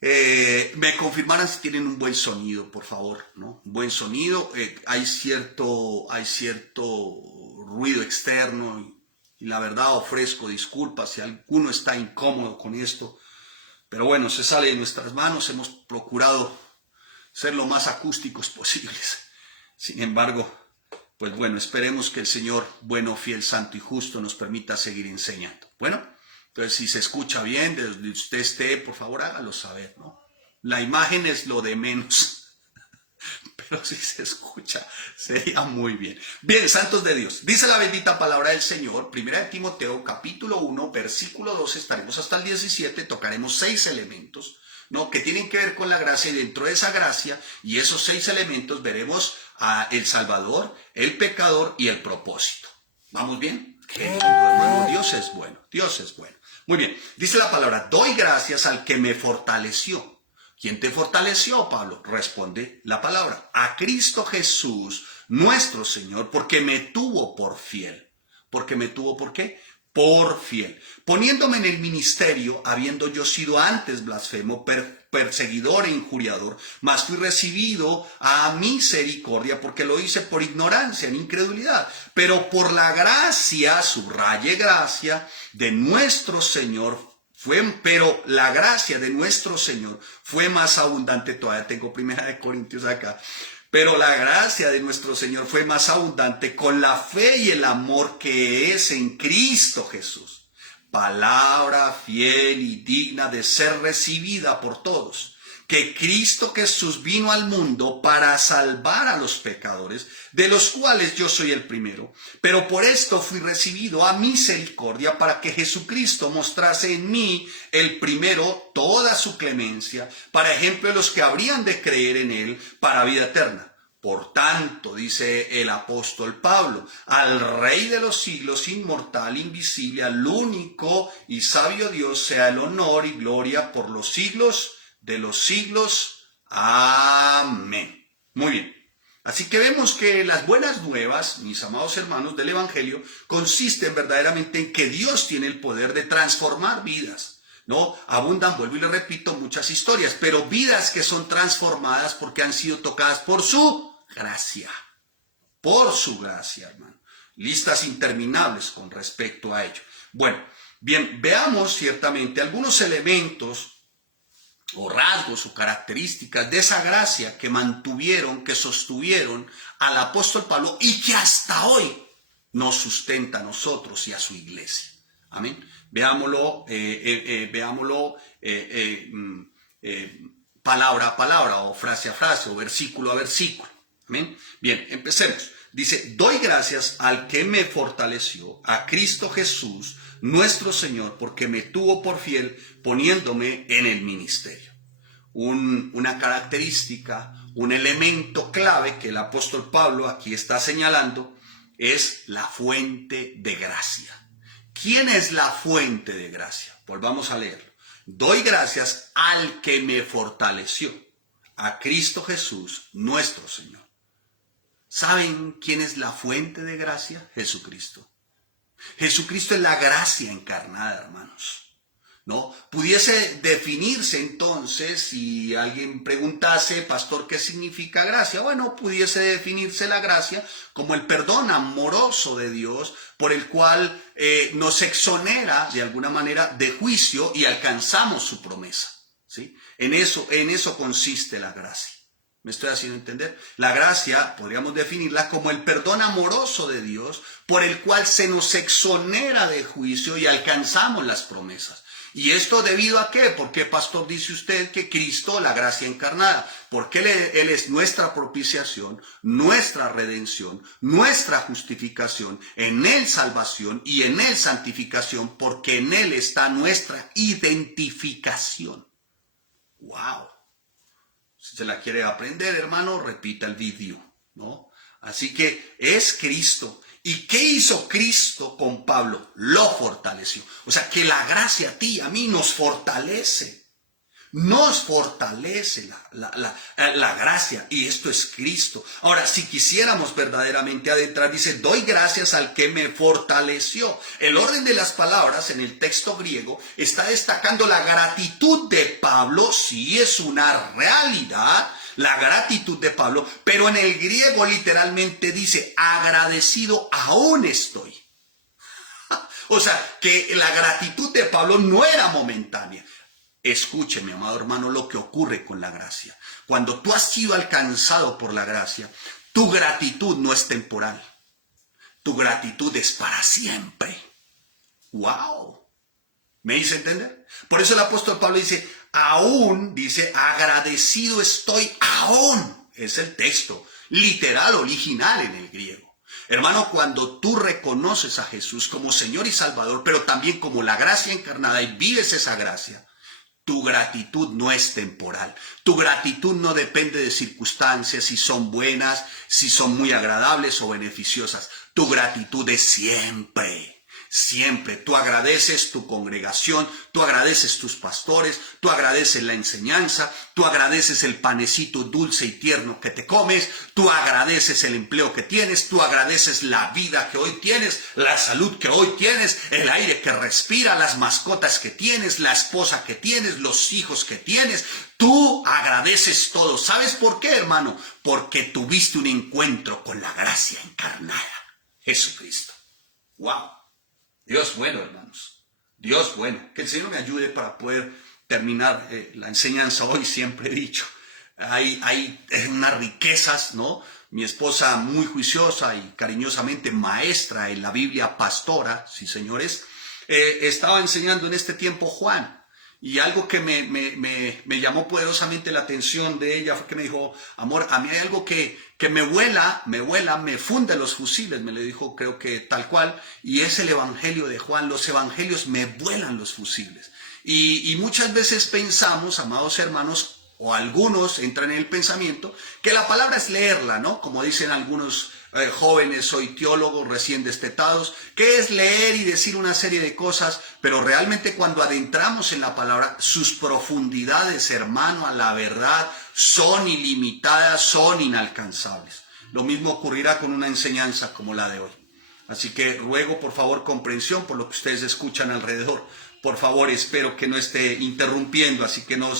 Me confirmaran si tienen un buen sonido, por favor, ¿no? Un buen sonido, hay cierto ruido externo. Y la verdad ofrezco disculpas si alguno está incómodo con esto. Pero bueno, se sale de nuestras manos. Hemos procurado ser lo más acústicos posibles. Sin embargo, pues bueno, esperemos que el Señor, bueno, fiel, santo y justo, nos permita seguir enseñando. Bueno, entonces si se escucha bien, desde donde usted esté, por favor hágalo saber, ¿no? La imagen es lo de menos. Pero si se escucha, sería muy bien. Bien, santos de Dios, dice la bendita palabra del Señor, Primera de Timoteo, capítulo 1, versículo 12, estaremos hasta el 17, tocaremos 6 elementos, ¿no? Que tienen que ver con la gracia, y dentro de esa gracia, y esos 6 elementos, veremos a el Salvador, el pecador y el propósito. ¿Vamos bien? Qué lindo, hermano, Dios es bueno, Dios es bueno. Muy bien, dice la palabra, doy gracias al que me fortaleció. ¿Quién te fortaleció, Pablo? Responde la palabra. A Cristo Jesús, nuestro Señor, porque me tuvo por fiel. ¿Porque me tuvo por qué? Por fiel. Poniéndome en el ministerio, habiendo yo sido antes blasfemo, perseguidor e injuriador, mas fui recibido a misericordia, porque lo hice por ignorancia, en incredulidad. Pero por la gracia, subraye gracia, de nuestro Señor, pero la gracia de nuestro Señor fue más abundante. Todavía tengo Primera de Corintios acá. Pero la gracia de nuestro Señor fue más abundante con la fe y el amor que es en Cristo Jesús. Palabra fiel y digna de ser recibida por todos. Que Cristo Jesús vino al mundo para salvar a los pecadores, de los cuales yo soy el primero. Pero por esto fui recibido a misericordia, para que Jesucristo mostrase en mí el primero toda su clemencia, para ejemplo de los que habrían de creer en él para vida eterna. Por tanto, dice el apóstol Pablo, al Rey de los siglos, inmortal, invisible, al único y sabio Dios, sea el honor y gloria por los siglos de los siglos. Amén. Muy bien. Así que vemos que las buenas nuevas, mis amados hermanos, del Evangelio, consisten verdaderamente en que Dios tiene el poder de transformar vidas, ¿no? Abundan, vuelvo y le repito, muchas historias, pero vidas que son transformadas porque han sido tocadas por su gracia. Por su gracia, hermano. Listas interminables con respecto a ello. Bueno, bien, veamos ciertamente algunos elementos o rasgos o características de esa gracia que mantuvieron, que sostuvieron al apóstol Pablo y que hasta hoy nos sustenta a nosotros y a su iglesia. Amén. Veámoslo, palabra a palabra o frase a frase o versículo a versículo. Amén. Bien, empecemos. Dice, doy gracias al que me fortaleció, a Cristo Jesús, nuestro Señor, porque me tuvo por fiel poniéndome en el ministerio. Una característica, un elemento clave que el apóstol Pablo aquí está señalando es la fuente de gracia. ¿Quién es la fuente de gracia? Volvamos a leerlo. Doy gracias al que me fortaleció, a Cristo Jesús, nuestro Señor. ¿Saben quién es la fuente de gracia? Jesucristo. Jesucristo es la gracia encarnada, hermanos. ¿No? Pudiese definirse entonces, si alguien preguntase, pastor, ¿qué significa gracia? Bueno, pudiese definirse la gracia como el perdón amoroso de Dios por el cual nos exonera de alguna manera de juicio y alcanzamos su promesa, ¿sí? En eso consiste la gracia. ¿Me estoy haciendo entender? La gracia podríamos definirla como el perdón amoroso de Dios por el cual se nos exonera de juicio y alcanzamos las promesas. ¿Y esto debido a qué? ¿Por qué, pastor, dice usted que Cristo, la gracia encarnada? Porque Él es nuestra propiciación, nuestra redención, nuestra justificación, en Él salvación y en Él santificación, porque en Él está nuestra identificación. ¡Wow! Si se la quiere aprender, hermano, repita el vídeo, ¿no? Así que es Cristo. ¿Y qué hizo Cristo con Pablo? Lo fortaleció. O sea, que la gracia a ti, a mí, nos fortalece. Nos fortalece la gracia. Y esto es Cristo. Ahora, si quisiéramos verdaderamente adentrar, dice, doy gracias al que me fortaleció. El orden de las palabras en el texto griego está destacando la gratitud de Pablo. Sí, es una realidad. La gratitud de Pablo, pero en el griego literalmente dice, agradecido aún estoy. O sea, que la gratitud de Pablo no era momentánea. Escuche, mi amado hermano, lo que ocurre con la gracia. Cuando tú has sido alcanzado por la gracia, tu gratitud no es temporal. Tu gratitud es para siempre. ¡Wow! ¿Me hice entender? Por eso el apóstol Pablo dice, aún, dice, agradecido estoy aún. Es el texto literal, original en el griego. Hermano, cuando tú reconoces a Jesús como Señor y Salvador, pero también como la gracia encarnada y vives esa gracia, tu gratitud no es temporal. Tu gratitud no depende de circunstancias, si son buenas, si son muy agradables o beneficiosas. Tu gratitud es siempre. Siempre tú agradeces tu congregación, tú agradeces tus pastores, tú agradeces la enseñanza, tú agradeces el panecito dulce y tierno que te comes, tú agradeces el empleo que tienes, tú agradeces la vida que hoy tienes, la salud que hoy tienes, el aire que respira, las mascotas que tienes, la esposa que tienes, los hijos que tienes. Tú agradeces todo. ¿Sabes por qué, hermano? Porque tuviste un encuentro con la gracia encarnada, Jesucristo. ¡Wow! Dios bueno, hermanos. Dios bueno. Que el Señor me ayude para poder terminar la enseñanza hoy. Siempre he dicho, hay unas riquezas, ¿no? Mi esposa muy juiciosa y cariñosamente maestra en la Biblia, pastora, sí señores, estaba enseñando en este tiempo Juan. Y algo que me llamó poderosamente la atención de ella fue que me dijo, amor, a mí hay algo que me vuela, me funde los fusiles, me le dijo, creo que tal cual, y es el evangelio de Juan. Los evangelios me vuelan los fusiles. Y muchas veces pensamos, amados hermanos, o algunos entran en el pensamiento, que la palabra es leerla, ¿no? Como dicen algunos jóvenes, soy teólogos recién destetados, que es leer y decir una serie de cosas, pero realmente cuando adentramos en la palabra, sus profundidades, hermano, a la verdad, son ilimitadas, son inalcanzables. Lo mismo ocurrirá con una enseñanza como la de hoy. Así que ruego por favor comprensión por lo que ustedes escuchan alrededor. Por favor, espero que no esté interrumpiendo, así que no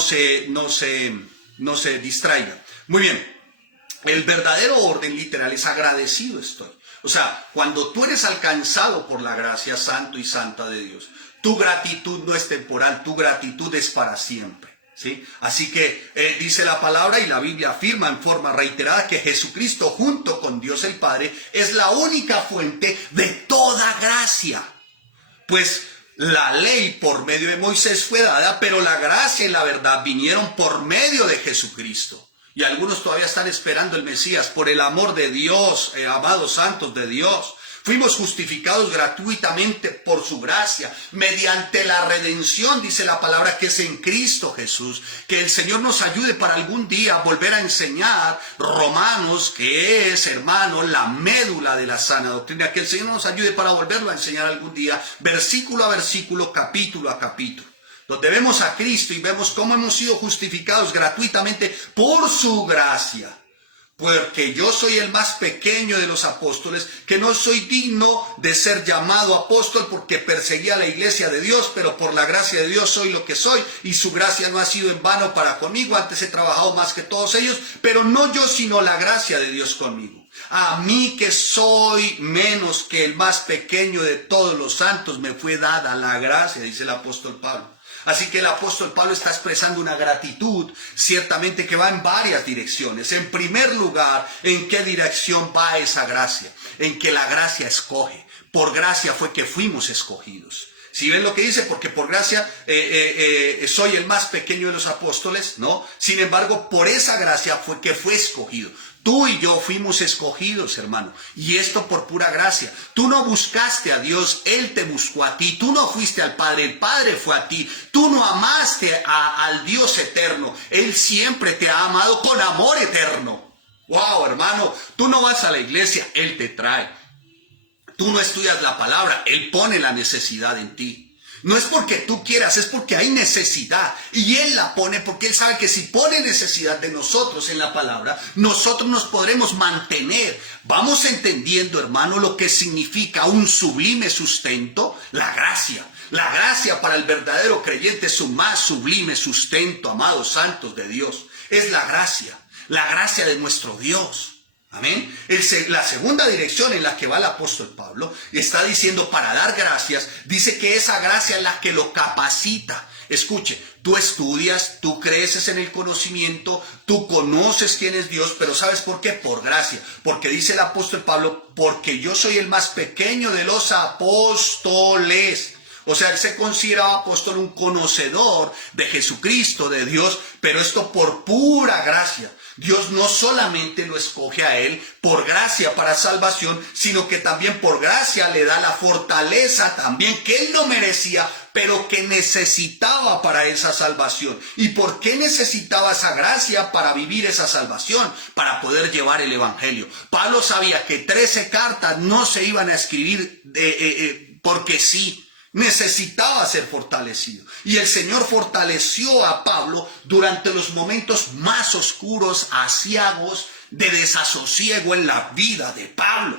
se distraiga. Muy bien. El verdadero orden literal es agradecido estoy. O sea, cuando tú eres alcanzado por la gracia santo y santa de Dios, tu gratitud no es temporal, tu gratitud es para siempre. ¿Sí? Así que dice la palabra y la Biblia afirma en forma reiterada que Jesucristo junto con Dios el Padre es la única fuente de toda gracia. Pues la ley por medio de Moisés fue dada, pero la gracia y la verdad vinieron por medio de Jesucristo. Y algunos todavía están esperando el Mesías. Por el amor de Dios, amados santos de Dios, Fuimos justificados gratuitamente por su gracia, mediante la redención, dice la palabra, que es en Cristo Jesús. Que el Señor nos ayude para algún día volver a enseñar Romanos, que es, hermano, la médula de la sana doctrina. Que el Señor nos ayude para volverlo a enseñar algún día, versículo a versículo, capítulo a capítulo, donde vemos a Cristo y vemos cómo hemos sido justificados gratuitamente por su gracia. Porque yo soy el más pequeño de los apóstoles, que no soy digno de ser llamado apóstol porque perseguía la iglesia de Dios, pero por la gracia de Dios soy lo que soy, y su gracia no ha sido en vano para conmigo. Antes he trabajado más que todos ellos, pero no yo, sino la gracia de Dios conmigo. A mí, que soy menos que el más pequeño de todos los santos, me fue dada la gracia, dice el apóstol Pablo. Así que el apóstol Pablo está expresando una gratitud, ciertamente, que va en varias direcciones. En primer lugar, ¿en qué dirección va esa gracia? En que la gracia escoge. Por gracia fue que fuimos escogidos. ¿Sí ven lo que dice? Porque por gracia soy el más pequeño de los apóstoles, ¿no? Sin embargo, por esa gracia fue que fue escogido. Tú y yo fuimos escogidos, hermano, y esto por pura gracia. Tú no buscaste a Dios, Él te buscó a ti. Tú no fuiste al Padre, el Padre fue a ti. Tú no amaste al Dios eterno, Él siempre te ha amado con amor eterno. Wow, hermano, tú no vas a la iglesia, Él te trae. Tú no estudias la palabra, Él pone la necesidad en ti. No es porque tú quieras, es porque hay necesidad. Y Él la pone porque Él sabe que si pone necesidad de nosotros en la palabra, nosotros nos podremos mantener. Vamos entendiendo, hermano, lo que significa un sublime sustento, la gracia. La gracia para el verdadero creyente es su más sublime sustento, amados santos de Dios. Es la gracia de nuestro Dios. Amén. La segunda dirección en la que va el apóstol Pablo está diciendo, para dar gracias, dice que esa gracia es la que lo capacita. Escuche, tú estudias, tú creces en el conocimiento, tú conoces quién es Dios, pero ¿sabes por qué? Por gracia. Porque dice el apóstol Pablo, porque yo soy el más pequeño de los apóstoles. O sea, él se consideraba apóstol, un conocedor de Jesucristo, de Dios, pero esto por pura gracia. Dios no solamente lo escoge a él por gracia para salvación, sino que también por gracia le da la fortaleza también que él no merecía, pero que necesitaba para esa salvación. ¿Y por qué necesitaba esa gracia para vivir esa salvación? Para poder llevar el evangelio. Pablo sabía que 13 cartas no se iban a escribir porque sí. Necesitaba ser fortalecido. Y el Señor fortaleció a Pablo durante los momentos más oscuros, aciagos, de desasosiego en la vida de Pablo.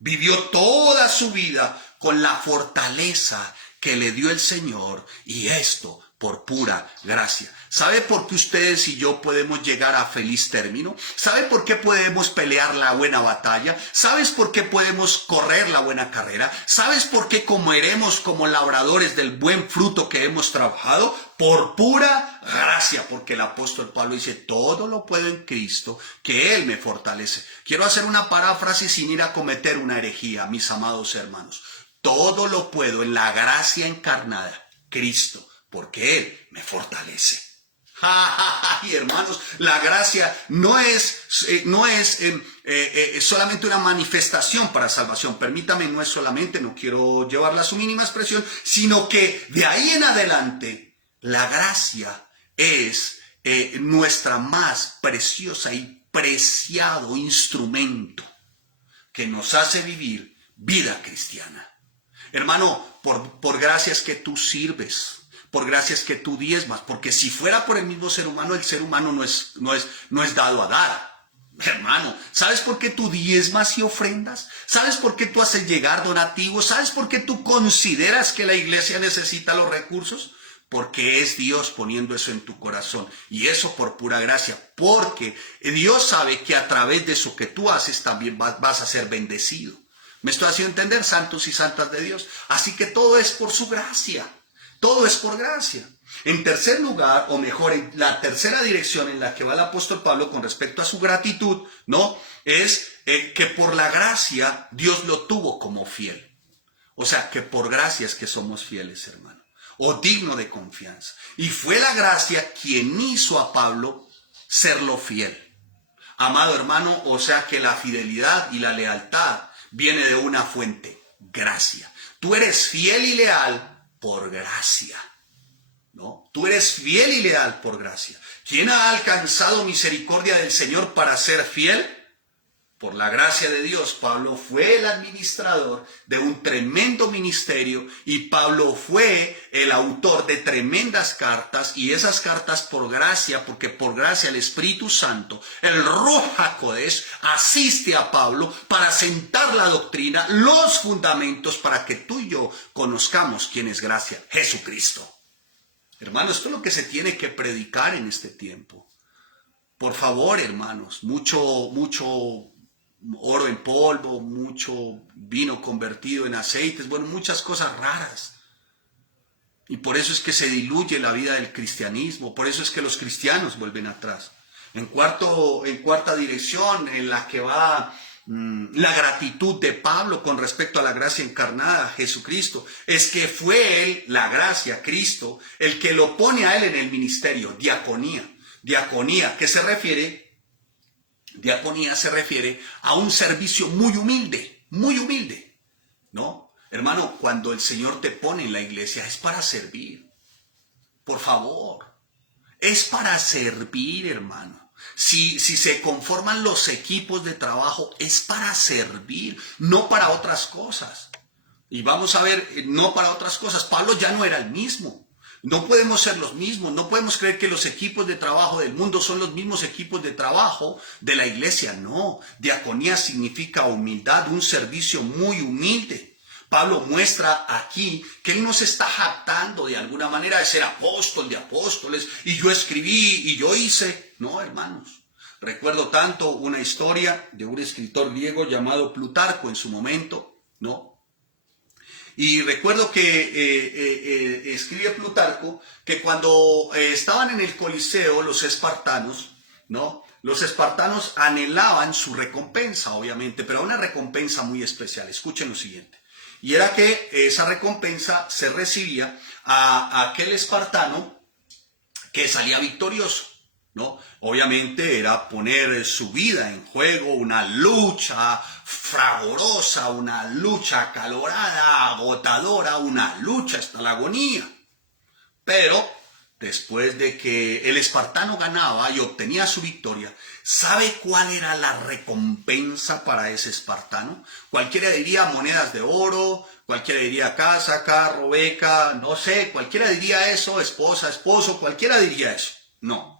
Vivió toda su vida con la fortaleza que le dio el Señor, y esto por pura gracia. ¿Sabe por qué ustedes y yo podemos llegar a feliz término? ¿Sabe por qué podemos pelear la buena batalla? ¿Sabes por qué podemos correr la buena carrera? ¿Sabes por qué comeremos como labradores del buen fruto que hemos trabajado? Por pura gracia, porque el apóstol Pablo dice, todo lo puedo en Cristo, que Él me fortalece. Quiero hacer una paráfrasis sin ir a cometer una herejía, mis amados hermanos. Todo lo puedo en la gracia encarnada, Cristo, porque Él me fortalece. Y hermanos, la gracia no es solamente una manifestación para salvación. Permítame, no es solamente, no quiero llevarla a su mínima expresión, sino que de ahí en adelante la gracia es nuestra más preciosa y preciado instrumento que nos hace vivir vida cristiana. Hermano, por gracias que tú sirves. Por gracias que tú diezmas, porque si fuera por el mismo ser humano, el ser humano no es dado a dar. Hermano, ¿sabes por qué tú diezmas y ofrendas? ¿Sabes por qué tú haces llegar donativos? ¿Sabes por qué tú consideras que la iglesia necesita los recursos? Porque es Dios poniendo eso en tu corazón, y eso por pura gracia, porque Dios sabe que a través de eso que tú haces también vas a ser bendecido. ¿Me estoy haciendo entender, santos y santas de Dios? Así que todo es por su gracia. Todo es por gracia. En tercer lugar, o mejor, en la tercera dirección en la que va el apóstol Pablo con respecto a su gratitud, ¿no? Es que por la gracia Dios lo tuvo como fiel. O sea, que por gracia es que somos fieles, hermano. O digno de confianza. Y fue la gracia quien hizo a Pablo serlo fiel. Amado hermano, o sea que la fidelidad y la lealtad viene de una fuente, gracia. Tú eres fiel y leal por gracia, ¿no? Tú eres fiel y leal por gracia. ¿Quién ha alcanzado misericordia del Señor para ser fiel? Por la gracia de Dios. Pablo fue el administrador de un tremendo ministerio y Pablo fue el autor de tremendas cartas, y esas cartas por gracia, porque por gracia el Espíritu Santo, el Ruach HaKodesh, asiste a Pablo para sentar la doctrina, los fundamentos, para que tú y yo conozcamos quién es gracia, Jesucristo. Hermanos, esto es lo que se tiene que predicar en este tiempo. Por favor, hermanos, mucho oro en polvo, mucho vino convertido en aceites, bueno, muchas cosas raras. Y por eso es que se diluye la vida del cristianismo, por eso es que los cristianos vuelven atrás. En cuarta dirección, en la que va la gratitud de Pablo con respecto a la gracia encarnada, Jesucristo, es que fue él, la gracia, Cristo, el que lo pone a él en el ministerio, diaconía. Diaconía, que se refiere a un servicio muy humilde, ¿no? Hermano, cuando el Señor te pone en la iglesia es para servir. Por favor, es para servir, hermano. Si se conforman los equipos de trabajo, es para servir, no para otras cosas. Y vamos a ver, no para otras cosas. Pablo ya no era el mismo. No podemos ser los mismos, no podemos creer que los equipos de trabajo del mundo son los mismos equipos de trabajo de la iglesia. No, diaconía significa humildad, un servicio muy humilde. Pablo muestra aquí que él no se está jactando de alguna manera de ser apóstol de apóstoles, y yo escribí y yo hice. No, hermanos. Recuerdo tanto una historia de un escritor griego llamado Plutarco en su momento, ¿no? Y recuerdo que escribe Plutarco que cuando estaban en el Coliseo los espartanos, ¿no? Los espartanos anhelaban su recompensa, obviamente, pero una recompensa muy especial. Escuchen lo siguiente. Y era que esa recompensa se recibía a aquel espartano que salía victorioso, ¿no? Obviamente era poner su vida en juego, una lucha fragorosa, una lucha acalorada, agotadora, una lucha hasta la agonía. Pero después de que el espartano ganaba y obtenía su victoria, ¿sabe cuál era la recompensa para ese espartano? Cualquiera diría monedas de oro, cualquiera diría casa, carro, beca, no sé, cualquiera diría eso, esposa, esposo, cualquiera diría eso. No.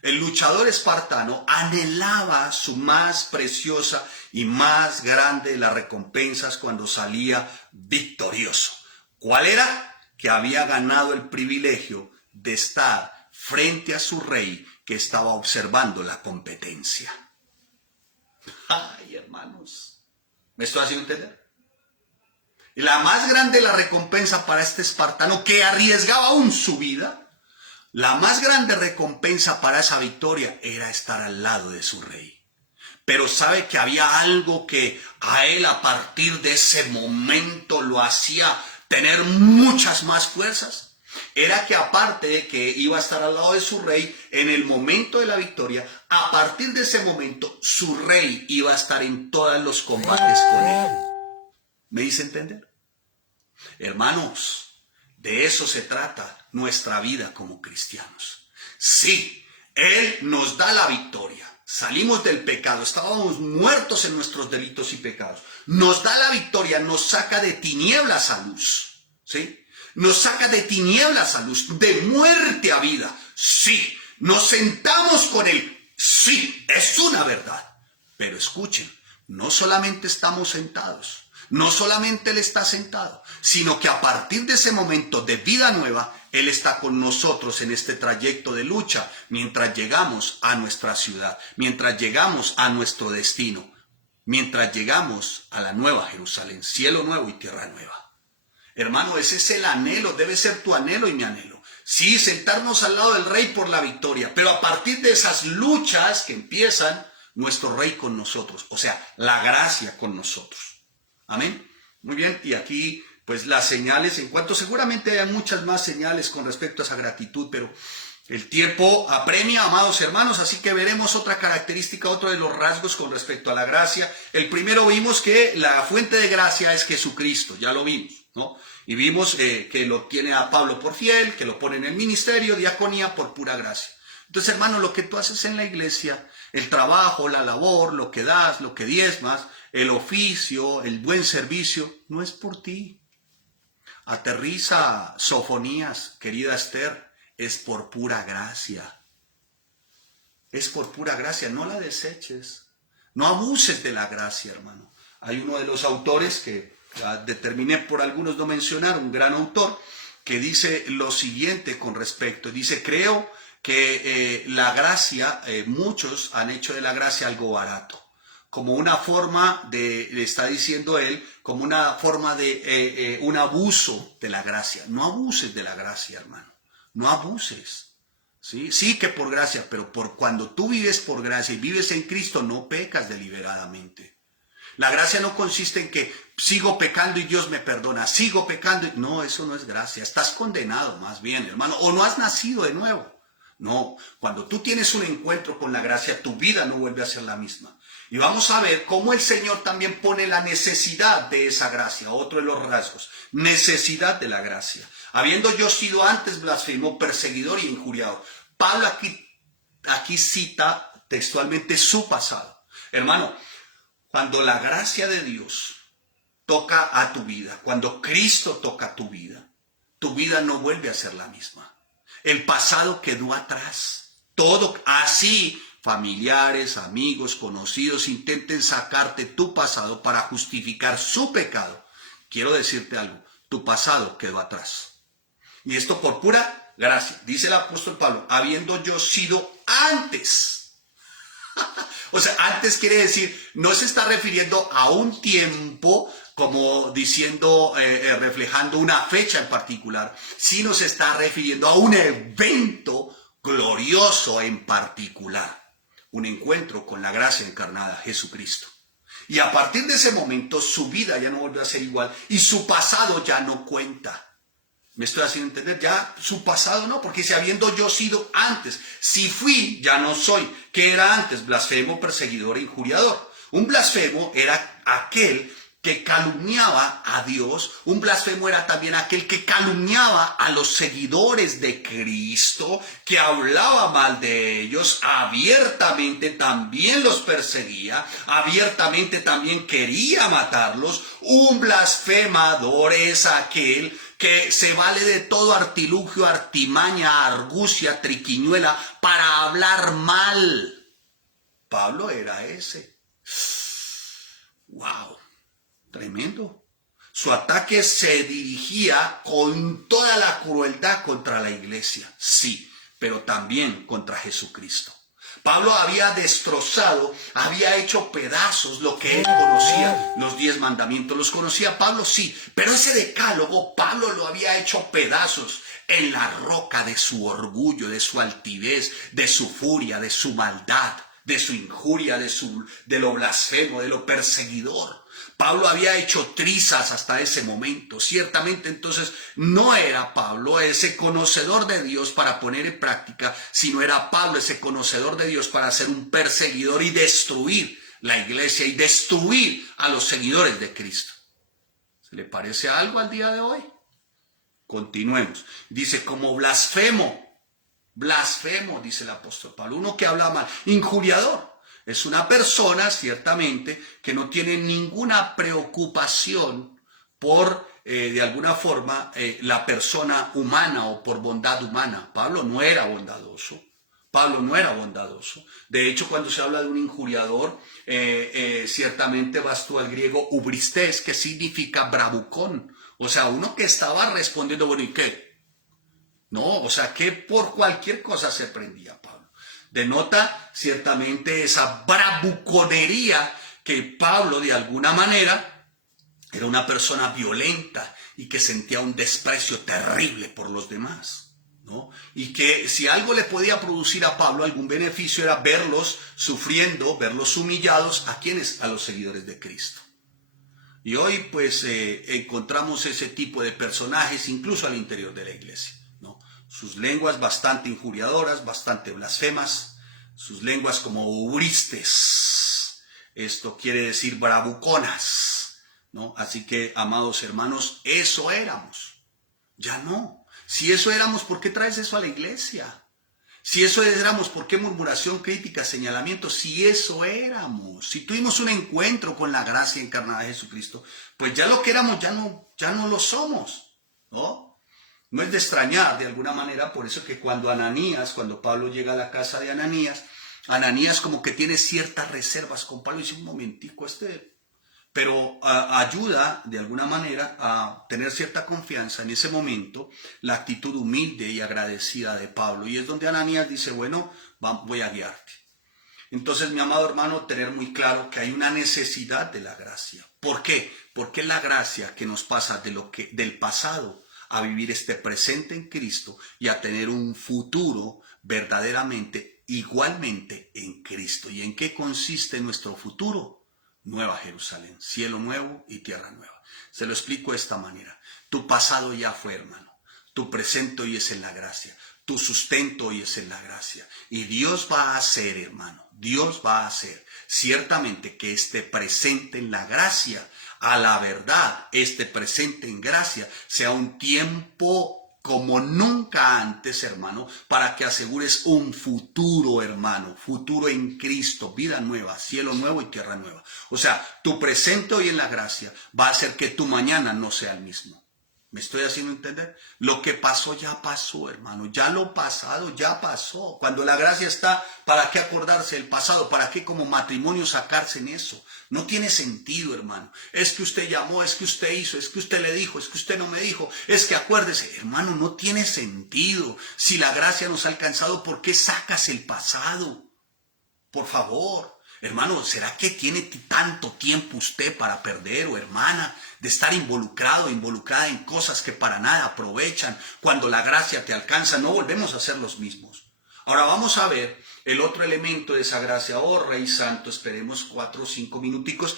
El luchador espartano anhelaba su más preciosa y más grande de las recompensas cuando salía victorioso. ¿Cuál era? Que había ganado el privilegio de estar frente a su rey que estaba observando la competencia. Ay, hermanos, ¿me estoy haciendo entender? Y la más grande de la recompensa para este espartano que arriesgaba aún su vida, la más grande recompensa para esa victoria era estar al lado de su rey. Pero sabe que había algo que a él a partir de ese momento lo hacía tener muchas más fuerzas. Era que aparte de que iba a estar al lado de su rey en el momento de la victoria, a partir de ese momento su rey iba a estar en todos los combates con él. ¿Me hice entender? Hermanos, de eso se trata nuestra vida como cristianos. Sí, Él nos da la victoria. Salimos del pecado, estábamos muertos en nuestros delitos y pecados. Nos da la victoria, nos saca de tinieblas a luz. ¿Sí? Nos saca de tinieblas a luz, de muerte a vida. Sí, nos sentamos con Él. Sí, es una verdad. Pero escuchen, no solamente estamos sentados. No solamente Él está sentado, sino que a partir de ese momento de vida nueva, Él está con nosotros en este trayecto de lucha mientras llegamos a nuestra ciudad, mientras llegamos a nuestro destino, mientras llegamos a la nueva Jerusalén, cielo nuevo y tierra nueva. Hermano, ese es el anhelo, debe ser tu anhelo y mi anhelo. Sí, sentarnos al lado del Rey por la victoria, pero a partir de esas luchas que empiezan, nuestro Rey con nosotros, o sea, la gracia con nosotros. Amén. Muy bien, y aquí pues las señales, en cuanto seguramente hay muchas más señales con respecto a esa gratitud, pero El tiempo apremia, amados hermanos, así que veremos otra característica, otro de los rasgos con respecto a la gracia. El primero vimos que la fuente de gracia es Jesucristo, ya lo vimos, ¿no? Y vimos que lo tiene a Pablo por fiel, que lo pone en el ministerio, diaconía por pura gracia. Entonces, hermano, lo que tú haces en la iglesia, el trabajo, la labor, lo que das, lo que diezmas, el oficio, el buen servicio, no es por ti. Aterriza, Sofonías, querida Esther, es por pura gracia. Es por pura gracia, no la deseches. No abuses de la gracia, hermano. Hay uno de los autores que determiné por algunos no mencionar, un gran autor, que dice lo siguiente con respecto. Dice, creo que la gracia, muchos han hecho de la gracia algo barato. Como una forma de, le está diciendo él, como una forma de un abuso de la gracia. No abuses de la gracia, hermano. No abuses. ¿Sí? Sí que por gracia, pero cuando tú vives por gracia y vives en Cristo, no pecas deliberadamente. La gracia no consiste en que sigo pecando y Dios me perdona, sigo pecando. No, eso no es gracia. Estás condenado más bien, hermano, o no has nacido de nuevo. No, cuando tú tienes un encuentro con la gracia, tu vida no vuelve a ser la misma. Y vamos a ver cómo el Señor también pone la necesidad de esa gracia, otro de los rasgos, necesidad de la gracia. Habiendo yo sido antes blasfemo, perseguidor y injuriado. Pablo aquí cita textualmente su pasado. Hermano, cuando la gracia de Dios toca a tu vida, cuando Cristo toca tu vida no vuelve a ser la misma. El pasado quedó atrás. Todo así, familiares, amigos, conocidos, intenten sacarte tu pasado para justificar su pecado. Quiero decirte algo, tu pasado quedó atrás. Y esto por pura gracia. Dice el apóstol Pablo, habiendo yo sido antes. O sea, antes quiere decir, no se está refiriendo a un tiempo como diciendo, reflejando una fecha en particular, sino se está refiriendo a un evento glorioso en particular. Un encuentro con la gracia encarnada, Jesucristo. Y a partir de ese momento su vida ya no vuelve a ser igual y su pasado ya no cuenta. ¿Me estoy haciendo entender? Ya su pasado no, porque si habiendo yo sido antes, si fui, ya no soy. ¿Qué era antes? Blasfemo, perseguidor e injuriador. Un blasfemo era aquel que calumniaba a Dios. Un blasfemo era también aquel que calumniaba a los seguidores de Cristo, que hablaba mal de ellos, abiertamente también los perseguía, abiertamente también quería matarlos. Un blasfemador es aquel que se vale de todo artilugio, artimaña, argucia, triquiñuela para hablar mal. Pablo era ese. ¡Wow! Tremendo. Su ataque se dirigía con toda la crueldad contra la iglesia, sí, pero también contra Jesucristo. Pablo había destrozado, había hecho pedazos lo que él conocía, los 10 mandamientos. ¿Los conocía Pablo? Sí, pero ese decálogo Pablo lo había hecho pedazos en la roca de su orgullo, de su altivez, de su furia, de su maldad, de su injuria, de lo blasfemo, de lo perseguidor. Pablo había hecho trizas hasta ese momento. Ciertamente entonces no era Pablo ese conocedor de Dios para poner en práctica, sino era Pablo ese conocedor de Dios para ser un perseguidor y destruir la iglesia y destruir a los seguidores de Cristo. ¿Se le parece algo al día de hoy? Continuemos. Dice, como blasfemo, dice el apóstol Pablo, uno que habla mal, injuriador. Es una persona, ciertamente, que no tiene ninguna preocupación por, de alguna forma, la persona humana o por bondad humana. Pablo no era bondadoso. De hecho, cuando se habla de un injuriador, ciertamente vas tú al griego ubristes, que significa bravucón. O sea, uno que estaba respondiendo, bueno, ¿y qué? No, o sea, que por cualquier cosa se prendía Pablo. Denota ciertamente esa bravuconería que Pablo de alguna manera era una persona violenta y que sentía un desprecio terrible por los demás, ¿no? Y que si algo le podía producir a Pablo algún beneficio era verlos sufriendo, verlos humillados. ¿A quiénes? A los seguidores de Cristo. Y hoy pues encontramos ese tipo de personajes incluso al interior de la iglesia, ¿no? sus lenguas bastante injuriadoras, bastante blasfemas, sus lenguas como ubristes. Esto quiere decir bravuconas, ¿no? Así que, amados hermanos, eso éramos. Ya no. Si eso éramos, ¿por qué traes eso a la iglesia? Si eso éramos, ¿por qué murmuración, crítica, señalamiento? Si eso éramos, si tuvimos un encuentro con la gracia encarnada de Jesucristo, pues ya lo que éramos ya no lo somos, ¿no? No es de extrañar de alguna manera, por eso que cuando Pablo llega a la casa de Ananías como que tiene ciertas reservas con Pablo y dice, un momentico, pero ayuda de alguna manera a tener cierta confianza en ese momento, la actitud humilde y agradecida de Pablo. Y es donde Ananías dice, bueno, voy a guiarte. Entonces, mi amado hermano, tener muy claro que hay una necesidad de la gracia. ¿Por qué? Porque es la gracia que nos pasa del pasado a vivir este presente en Cristo y a tener un futuro verdaderamente, igualmente en Cristo. ¿Y en qué consiste nuestro futuro? Nueva Jerusalén, cielo nuevo y tierra nueva. Se lo explico de esta manera. Tu pasado ya fue, hermano. Tu presente hoy es en la gracia. Tu sustento hoy es en la gracia. Y Dios va a hacer, hermano, Dios va a hacer ciertamente que este presente en la gracia, a la verdad, este presente en gracia, sea un tiempo como nunca antes, hermano, para que asegures un futuro, hermano, futuro en Cristo, vida nueva, cielo nuevo y tierra nueva. O sea, tu presente hoy en la gracia va a hacer que tu mañana no sea el mismo. ¿Me estoy haciendo entender? Lo que pasó ya pasó, hermano. Ya lo pasado ya pasó. Cuando la gracia está, ¿para qué acordarse del pasado? ¿Para qué como matrimonio sacarse en eso? No tiene sentido, hermano. Es que usted llamó, es que usted hizo, es que usted le dijo, es que usted no me dijo. Es que acuérdese, hermano, no tiene sentido. Si la gracia nos ha alcanzado, ¿por qué sacas el pasado? Por favor. Hermano, ¿será que tiene tanto tiempo usted para perder, o hermana, de estar involucrado, involucrada en cosas que para nada aprovechan? Cuando la gracia te alcanza, no volvemos a ser los mismos. Ahora vamos a ver el otro elemento de esa gracia. Oh, Rey Santo, esperemos 4 o 5 minuticos.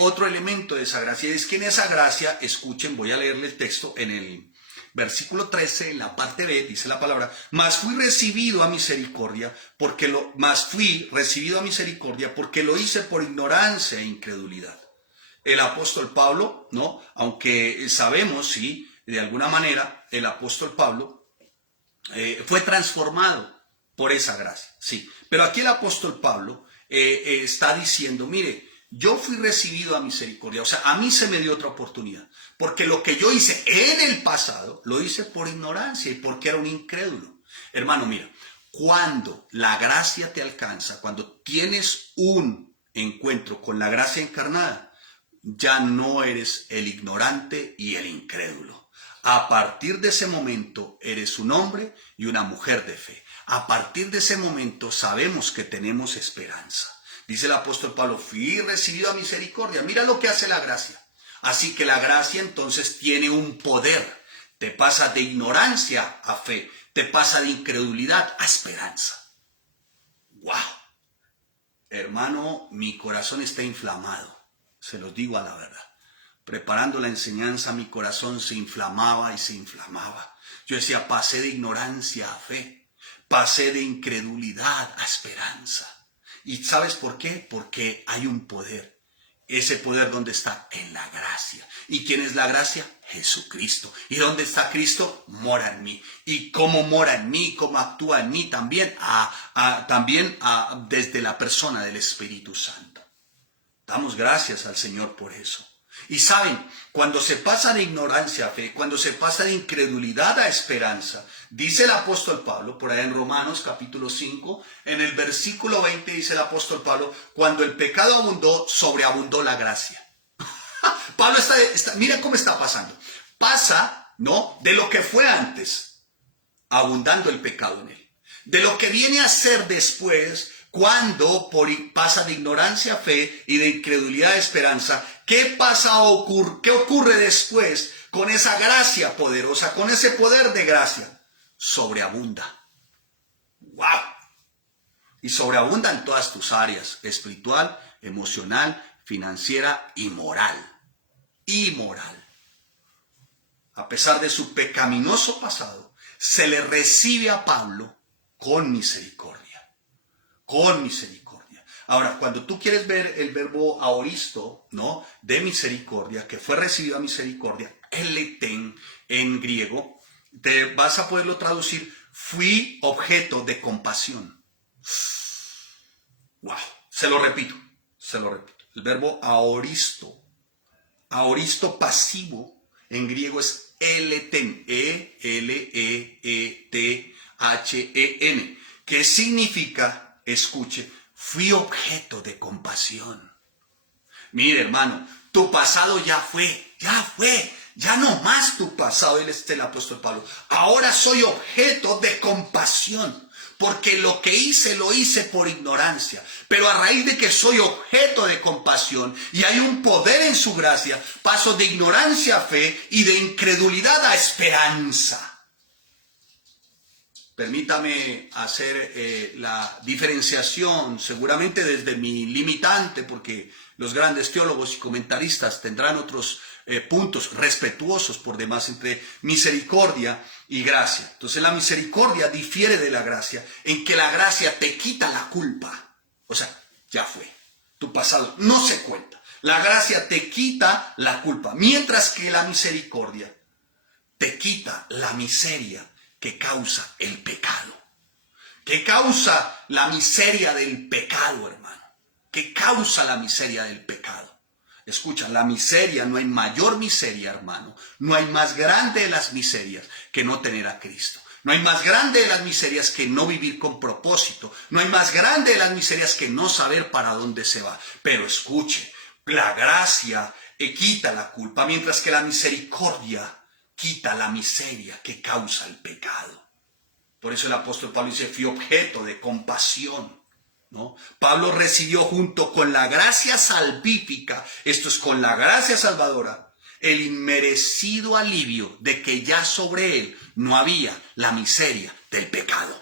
Otro elemento de esa gracia es que en esa gracia, escuchen, voy a leerle el texto en el versículo 13, en la parte B, dice la palabra, mas fui recibido a misericordia porque lo hice por ignorancia e incredulidad. El apóstol Pablo, ¿no? Aunque sabemos, sí, de alguna manera, el apóstol Pablo fue transformado por esa gracia, sí. Pero aquí el apóstol Pablo está diciendo, mire, yo fui recibido a misericordia, o sea, a mí se me dio otra oportunidad, porque lo que yo hice en el pasado, lo hice por ignorancia y porque era un incrédulo. Hermano, mira, cuando la gracia te alcanza, cuando tienes un encuentro con la gracia encarnada, ya no eres el ignorante y el incrédulo. A partir de ese momento eres un hombre y una mujer de fe. A partir de ese momento sabemos que tenemos esperanza. Dice el apóstol Pablo, fui recibido a misericordia. Mira lo que hace la gracia. Así que la gracia entonces tiene un poder. Te pasa de ignorancia a fe. Te pasa de incredulidad a esperanza. ¡Wow! Hermano, mi corazón está inflamado. Se los digo a la verdad. Preparando la enseñanza, mi corazón se inflamaba y se inflamaba. Yo decía, pasé de ignorancia a fe. Pasé de incredulidad a esperanza. ¿Y sabes por qué? Porque hay un poder. Ese poder, ¿dónde está? En la gracia. ¿Y quién es la gracia? Jesucristo. ¿Y dónde está Cristo? Mora en mí. ¿Y cómo mora en mí? ¿Cómo actúa en mí? También, desde la persona del Espíritu Santo. Damos gracias al Señor por eso. Y saben, cuando se pasa de ignorancia a fe, cuando se pasa de incredulidad a esperanza, dice el apóstol Pablo, por allá en Romanos capítulo 5, en el versículo 20 dice el apóstol Pablo, cuando el pecado abundó, sobreabundó la gracia. Pablo mira cómo está pasando. Pasa, ¿no? De lo que fue antes, abundando el pecado en él. De lo que viene a ser después, cuando pasa de ignorancia a fe y de incredulidad a esperanza. ¿Qué ocurre después con esa gracia poderosa, con ese poder de gracia? Sobreabunda. ¡Wow! Y sobreabunda en todas tus áreas, espiritual, emocional, financiera y moral. Y moral. A pesar de su pecaminoso pasado, se le recibe a Pablo con misericordia. Con misericordia. Ahora, cuando tú quieres ver el verbo aoristo, ¿no?, de misericordia, que fue recibido a misericordia, eleten en griego, te vas a poderlo traducir, fui objeto de compasión. Wow, se lo repito. El verbo aoristo pasivo en griego es eleten, E-L-E-E-T-H-E-N, que significa, escuche, fui objeto de compasión. Mire, hermano, tu pasado ya fue, ya no más tu pasado, él es el apóstol Pablo. Ahora soy objeto de compasión, porque lo que hice lo hice por ignorancia. Pero a raíz de que soy objeto de compasión y hay un poder en su gracia, paso de ignorancia a fe y de incredulidad a esperanza. Permítame hacer la diferenciación, seguramente desde mi limitante, porque los grandes teólogos y comentaristas tendrán otros puntos respetuosos por demás entre misericordia y gracia. Entonces la misericordia difiere de la gracia en que la gracia te quita la culpa. O sea, ya fue. Tu pasado no se cuenta. La gracia te quita la culpa, mientras que la misericordia te quita la miseria que causa el pecado. ¿Qué causa la miseria del pecado, hermano? ¿Qué causa la miseria del pecado? Escucha, la miseria, no hay mayor miseria, hermano. No hay más grande de las miserias que no tener a Cristo. No hay más grande de las miserias que no vivir con propósito. No hay más grande de las miserias que no saber para dónde se va. Pero escuche, la gracia quita la culpa, mientras que la misericordia quita la miseria que causa el pecado. Por eso el apóstol Pablo dice, fui objeto de compasión, ¿no? Pablo recibió junto con la gracia salvífica, esto es con la gracia salvadora, el inmerecido alivio de que ya sobre él no había la miseria del pecado.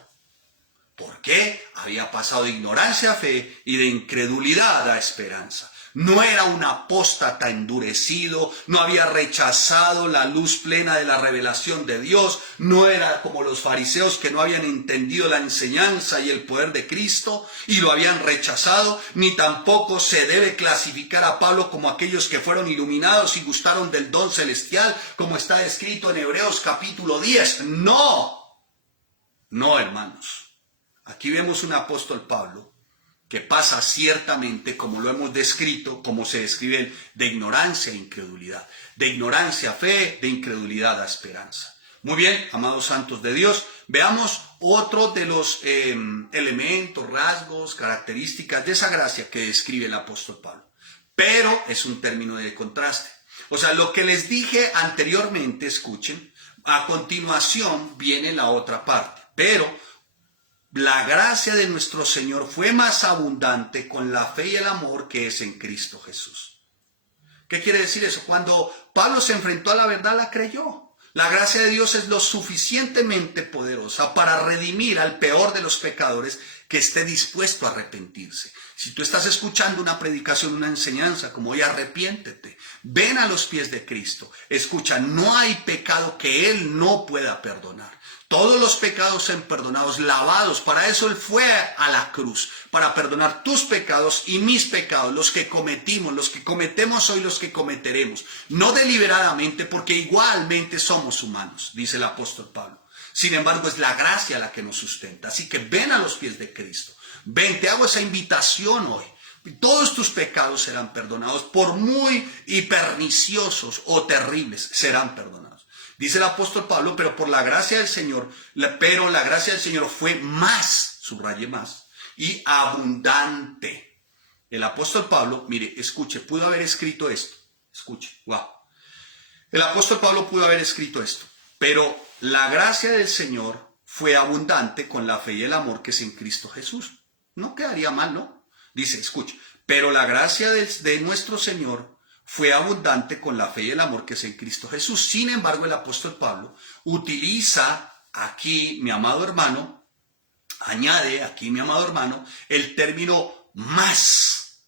¿Por qué? Había pasado de ignorancia a fe y de incredulidad a esperanza. No era un apóstata endurecido, no había rechazado la luz plena de la revelación de Dios, no era como los fariseos que no habían entendido la enseñanza y el poder de Cristo y lo habían rechazado, ni tampoco se debe clasificar a Pablo como aquellos que fueron iluminados y gustaron del don celestial, como está escrito en Hebreos capítulo 10. No, hermanos. Aquí vemos un apóstol Pablo que pasa ciertamente, como lo hemos descrito, como se describe él, de ignorancia a incredulidad, de ignorancia a fe, de incredulidad a esperanza. Muy bien, amados santos de Dios, veamos otro de los elementos, rasgos, características de esa gracia que describe el apóstol Pablo. Pero es un término de contraste. O sea, lo que les dije anteriormente, escuchen, a continuación viene la otra parte. Pero la gracia de nuestro Señor fue más abundante con la fe y el amor que es en Cristo Jesús. ¿Qué quiere decir eso? Cuando Pablo se enfrentó a la verdad, la creyó. La gracia de Dios es lo suficientemente poderosa para redimir al peor de los pecadores que esté dispuesto a arrepentirse. Si tú estás escuchando una predicación, una enseñanza como hoy, arrepiéntete. Ven a los pies de Cristo. Escucha, no hay pecado que Él no pueda perdonar. Todos los pecados sean perdonados, lavados. Para eso Él fue a la cruz, para perdonar tus pecados y mis pecados, los que cometimos, los que cometemos hoy, los que cometeremos. No deliberadamente, porque igualmente somos humanos, dice el apóstol Pablo. Sin embargo, es la gracia la que nos sustenta. Así que ven a los pies de Cristo. Ven, te hago esa invitación hoy. Todos tus pecados serán perdonados, por muy y perniciosos o terribles, serán perdonados. Dice el apóstol Pablo, pero la gracia del Señor fue más, subraye más, y abundante. El apóstol Pablo, mire, escuche, pudo haber escrito esto. Escuche, wow. El apóstol Pablo pudo haber escrito esto, pero la gracia del Señor fue abundante con la fe y el amor que es en Cristo Jesús. No quedaría mal, ¿no? Dice, escuche, pero la gracia de nuestro Señor fue abundante con la fe y el amor que es en Cristo Jesús. Sin embargo, el apóstol Pablo utiliza aquí, mi amado hermano, añade aquí, mi amado hermano, el término más,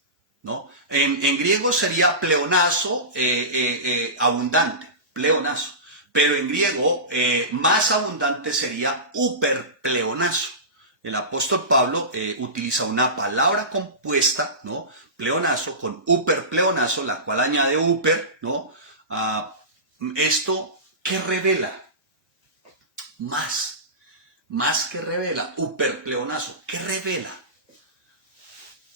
¿no? En griego sería pleonazo, abundante, pleonazo. pero en griego más abundante sería uperpleonazo. El apóstol Pablo utiliza una palabra compuesta, ¿no? Pleonazo con uperpleonazo, la cual añade uper, ¿no? Esto que revela más que revela, uperpleonazo, ¿qué revela?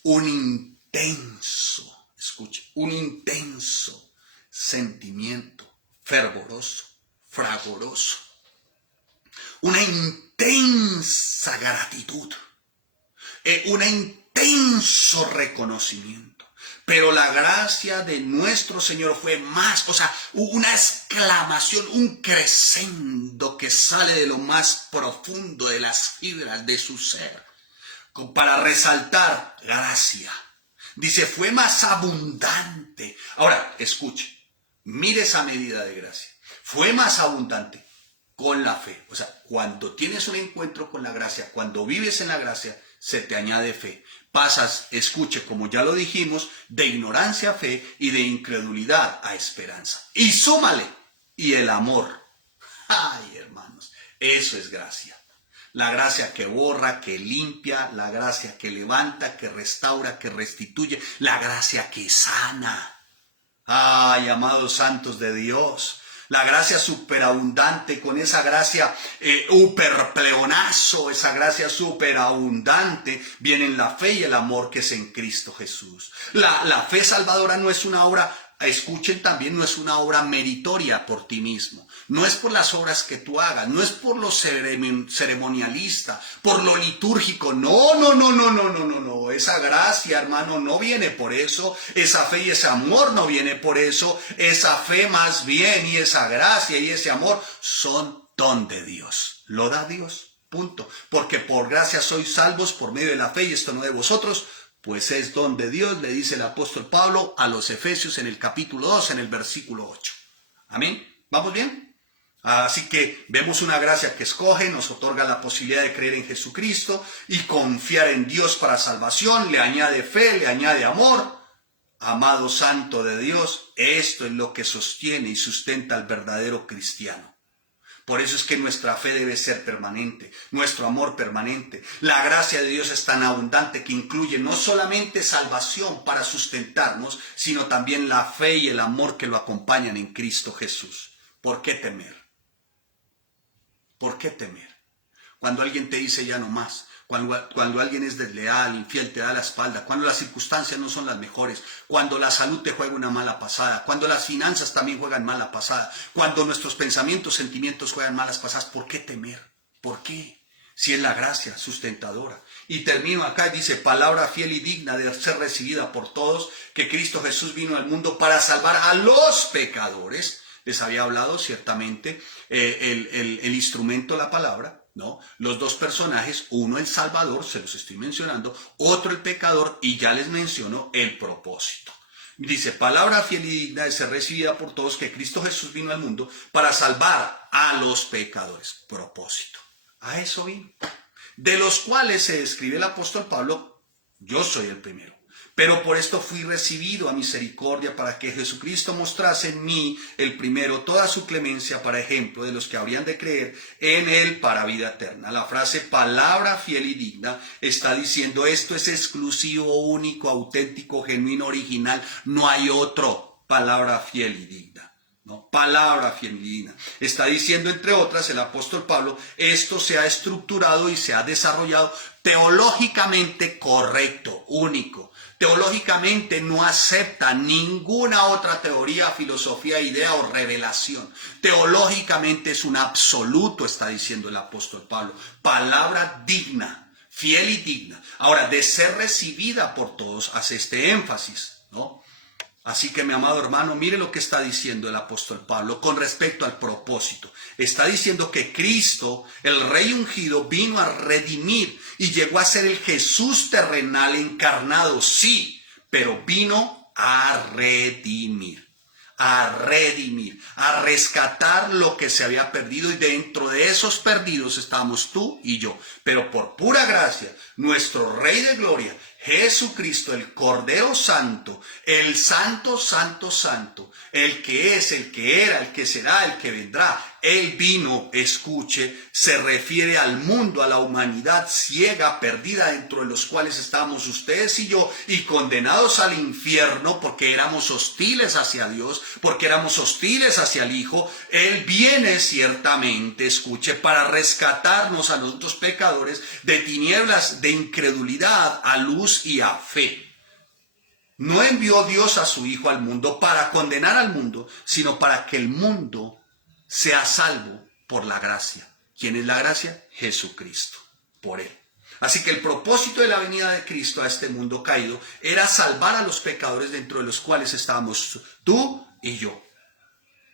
Un intenso, escuche, un intenso sentimiento fervoroso, fragoroso, una intensa gratitud, un intenso reconocimiento. Pero la gracia de nuestro Señor fue más, o sea, una exclamación, un crescendo que sale de lo más profundo de las fibras de su ser, para resaltar gracia. Dice, fue más abundante. Ahora, escuche, mire esa medida de gracia. Fue más abundante con la fe. O sea, cuando tienes un encuentro con la gracia, cuando vives en la gracia, se te añade fe. Pasas, escuche, como ya lo dijimos, de ignorancia a fe y de incredulidad a esperanza. Y súmale, y el amor. Ay, hermanos, eso es gracia. La gracia que borra, que limpia, la gracia que levanta, que restaura, que restituye, la gracia que sana. Ay, amados santos de Dios, la gracia superabundante, con esa gracia uperpleonazo, esa gracia superabundante, vienen la fe y el amor que es en Cristo Jesús. La fe salvadora no es una obra, escuchen también, no es una obra meritoria por ti mismo. No es por las obras que tú hagas, no es por lo ceremonialista, por lo litúrgico. No. Esa gracia, hermano, no viene por eso. Esa fe y ese amor no viene por eso. Esa fe más bien y esa gracia y ese amor son don de Dios. Lo da Dios, punto. Porque por gracia sois salvos por medio de la fe, y esto no de vosotros, pues es don de Dios, le dice el apóstol Pablo a los Efesios en el capítulo 2, en el versículo 8. Amén. ¿Vamos bien? Así que vemos una gracia que escoge, nos otorga la posibilidad de creer en Jesucristo y confiar en Dios para salvación, le añade fe, le añade amor. Amado santo de Dios, esto es lo que sostiene y sustenta al verdadero cristiano. Por eso es que nuestra fe debe ser permanente, nuestro amor permanente. La gracia de Dios es tan abundante que incluye no solamente salvación para sustentarnos, sino también la fe y el amor que lo acompañan en Cristo Jesús. ¿Por qué temer? ¿Por qué temer? Cuando alguien te dice ya no más, cuando alguien es desleal, infiel, te da la espalda, cuando las circunstancias no son las mejores, cuando la salud te juega una mala pasada, cuando las finanzas también juegan mala pasada, cuando nuestros pensamientos, sentimientos juegan malas pasadas, ¿por qué temer? ¿Por qué? Si es la gracia sustentadora. Y termino acá y dice, palabra fiel y digna de ser recibida por todos, que Cristo Jesús vino al mundo para salvar a los pecadores. Les había hablado ciertamente el instrumento, la palabra, ¿no? Los dos personajes, uno el Salvador, se los estoy mencionando, otro el pecador, y ya les menciono el propósito. Dice, palabra fiel y digna de ser recibida por todos, que Cristo Jesús vino al mundo para salvar a los pecadores. Propósito. A eso vino. De los cuales se describe el apóstol Pablo, yo soy el primero. Pero por esto fui recibido a misericordia, para que Jesucristo mostrase en mí, el primero, toda su clemencia para ejemplo de los que habrían de creer en él para vida eterna. La frase palabra fiel y digna está diciendo, esto es exclusivo, único, auténtico, genuino, original. No hay otro. Palabra fiel y digna. ¿No? Palabra fiel y digna. Está diciendo, entre otras, el apóstol Pablo, esto se ha estructurado y se ha desarrollado teológicamente correcto, único. Teológicamente no acepta ninguna otra teoría, filosofía, idea o revelación. Teológicamente es un absoluto, está diciendo el apóstol Pablo. Palabra digna, fiel y digna. Ahora, de ser recibida por todos, hace este énfasis, ¿no? Así que, mi amado hermano, mire lo que está diciendo el apóstol Pablo con respecto al propósito. Está diciendo que Cristo, el Rey ungido, vino a redimir y llegó a ser el Jesús terrenal encarnado, sí, pero vino a redimir, a rescatar lo que se había perdido, y dentro de esos perdidos estábamos tú y yo. Pero por pura gracia, nuestro Rey de Gloria, Jesucristo, el Cordero Santo, el Santo, Santo, Santo, el que es, el que era, el que será, el que vendrá. Él vino, escuche, se refiere al mundo, a la humanidad ciega, perdida, dentro de los cuales estábamos ustedes y yo, y condenados al infierno porque éramos hostiles hacia Dios, porque éramos hostiles hacia el Hijo. Él viene ciertamente, escuche, para rescatarnos a nosotros pecadores de tinieblas, de incredulidad, a luz y a fe. No envió Dios a su Hijo al mundo para condenar al mundo, sino para que el mundo sea salvo por la gracia. ¿Quién es la gracia? Jesucristo, por Él. Así que el propósito de la venida de Cristo a este mundo caído era salvar a los pecadores, dentro de los cuales estábamos tú y yo.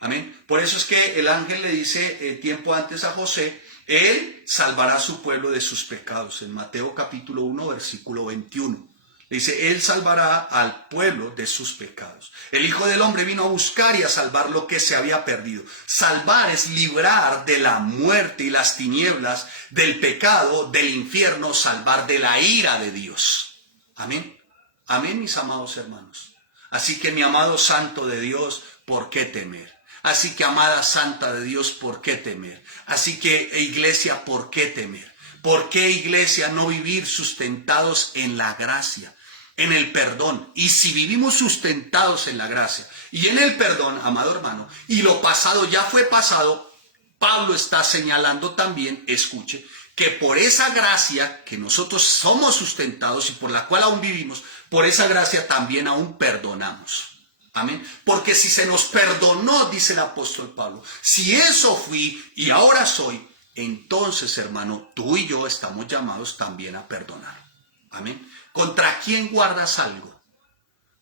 Amén. Por eso es que el ángel le dice tiempo antes a José, Él salvará a su pueblo de sus pecados. En Mateo capítulo 1, versículo 21. Dice, Él salvará al pueblo de sus pecados. El Hijo del Hombre vino a buscar y a salvar lo que se había perdido. Salvar es librar de la muerte y las tinieblas, del pecado, del infierno, salvar de la ira de Dios. Amén. Amén, mis amados hermanos. Así que mi amado santo de Dios, ¿por qué temer? Así que amada santa de Dios, ¿por qué temer? Así que iglesia, ¿por qué temer? ¿Por qué, iglesia, no vivir sustentados en la gracia, en el perdón? Y si vivimos sustentados en la gracia y en el perdón, amado hermano, y lo pasado ya fue pasado, Pablo está señalando también, escuche, que por esa gracia que nosotros somos sustentados y por la cual aún vivimos, por esa gracia también aún perdonamos. Amén. Porque si se nos perdonó, dice el apóstol Pablo, si eso fui y ahora soy, entonces, hermano, tú y yo estamos llamados también a perdonar. Amén. ¿Contra quién guardas algo?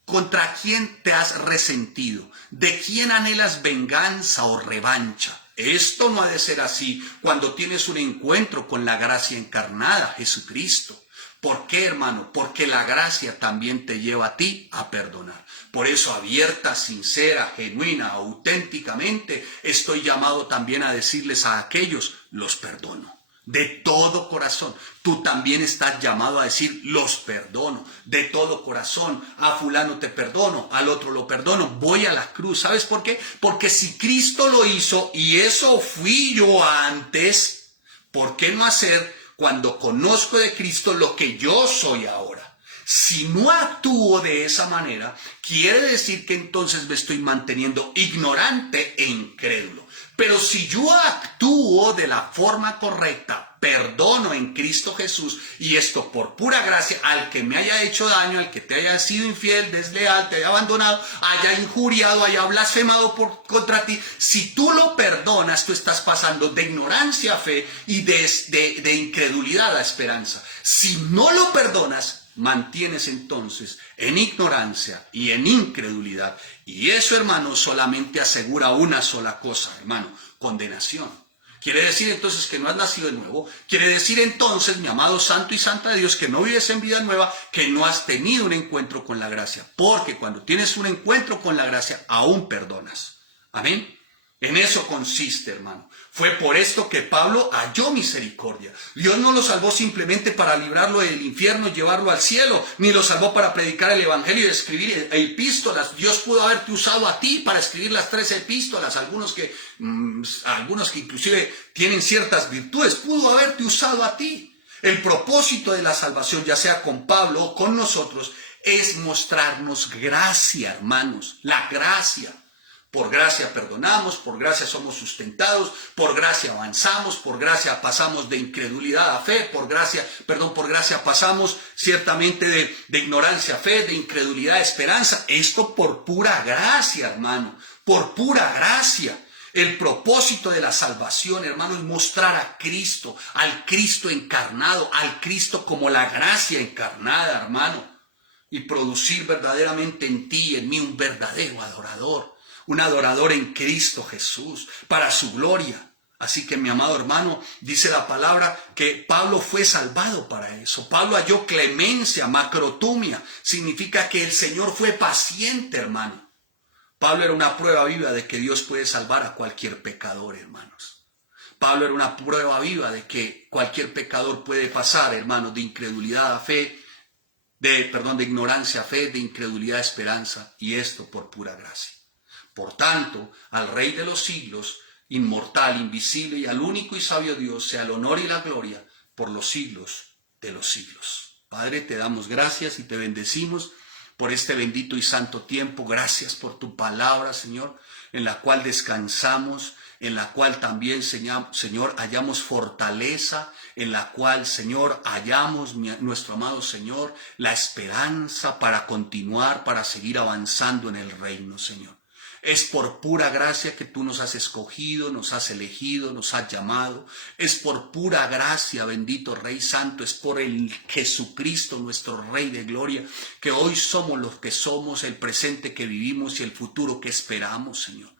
¿Contra quién te has resentido? ¿De quién anhelas venganza o revancha? Esto no ha de ser así cuando tienes un encuentro con la gracia encarnada, Jesucristo. ¿Por qué, hermano? Porque la gracia también te lleva a ti a perdonar. Por eso, abierta, sincera, genuina, auténticamente, estoy llamado también a decirles a aquellos, los perdono. De todo corazón. Tú también estás llamado a decir, los perdono. De todo corazón. A fulano te perdono, al otro lo perdono. Voy a la cruz. ¿Sabes por qué? Porque si Cristo lo hizo y eso fui yo antes, ¿por qué no hacer cuando conozco de Cristo lo que yo soy ahora? Si no actúo de esa manera, quiere decir que entonces me estoy manteniendo ignorante e incrédulo. Pero si yo actúo de la forma correcta, perdono en Cristo Jesús, y esto por pura gracia, al que me haya hecho daño, al que te haya sido infiel, desleal, te haya abandonado, haya injuriado, haya blasfemado contra ti, si tú lo perdonas, tú estás pasando de ignorancia a fe y de incredulidad a esperanza. Si no lo perdonas, mantienes entonces en ignorancia y en incredulidad. Y eso, hermano, solamente asegura una sola cosa, hermano: condenación. Quiere decir entonces que no has nacido de nuevo. Quiere decir entonces, mi amado santo y santa de Dios, que no vives en vida nueva, que no has tenido un encuentro con la gracia. Porque cuando tienes un encuentro con la gracia, aún perdonas. Amén. En eso consiste, hermano. Fue por esto que Pablo halló misericordia. Dios no lo salvó simplemente para librarlo del infierno y llevarlo al cielo, ni lo salvó para predicar el evangelio y escribir epístolas. Dios pudo haberte usado a ti para escribir las 13 epístolas, algunos que inclusive tienen ciertas virtudes, pudo haberte usado a ti. El propósito de la salvación, ya sea con Pablo o con nosotros, es mostrarnos gracia, hermanos, la gracia. Por gracia perdonamos, por gracia somos sustentados, por gracia avanzamos, por gracia pasamos de incredulidad a fe, por gracia pasamos ciertamente de ignorancia a fe, de incredulidad a esperanza. Esto por pura gracia, hermano, por pura gracia. El propósito de la salvación, hermano, es mostrar a Cristo, al Cristo encarnado, al Cristo como la gracia encarnada, hermano, y producir verdaderamente en ti y en mí un verdadero adorador. Un adorador en Cristo Jesús, para su gloria. Así que, mi amado hermano, dice la palabra que Pablo fue salvado para eso. Pablo halló clemencia, macrotumia. Significa que el Señor fue paciente, hermano. Pablo era una prueba viva de que Dios puede salvar a cualquier pecador, hermanos. Pablo era una prueba viva de que cualquier pecador puede pasar, hermanos, de incredulidad a fe, de ignorancia a fe, de incredulidad a esperanza, y esto por pura gracia. Por tanto, al Rey de los siglos, inmortal, invisible y al único y sabio Dios, sea el honor y la gloria por los siglos de los siglos. Padre, te damos gracias y te bendecimos por este bendito y santo tiempo. Gracias por tu palabra, Señor, en la cual descansamos, en la cual también, Señor, hallamos fortaleza, en la cual, Señor, hallamos, nuestro amado Señor, la esperanza para continuar, para seguir avanzando en el reino, Señor. Es por pura gracia que tú nos has escogido, nos has elegido, nos has llamado. Es por pura gracia, bendito Rey Santo, es por el Jesucristo, nuestro Rey de gloria, que hoy somos los que somos, el presente que vivimos y el futuro que esperamos, Señor.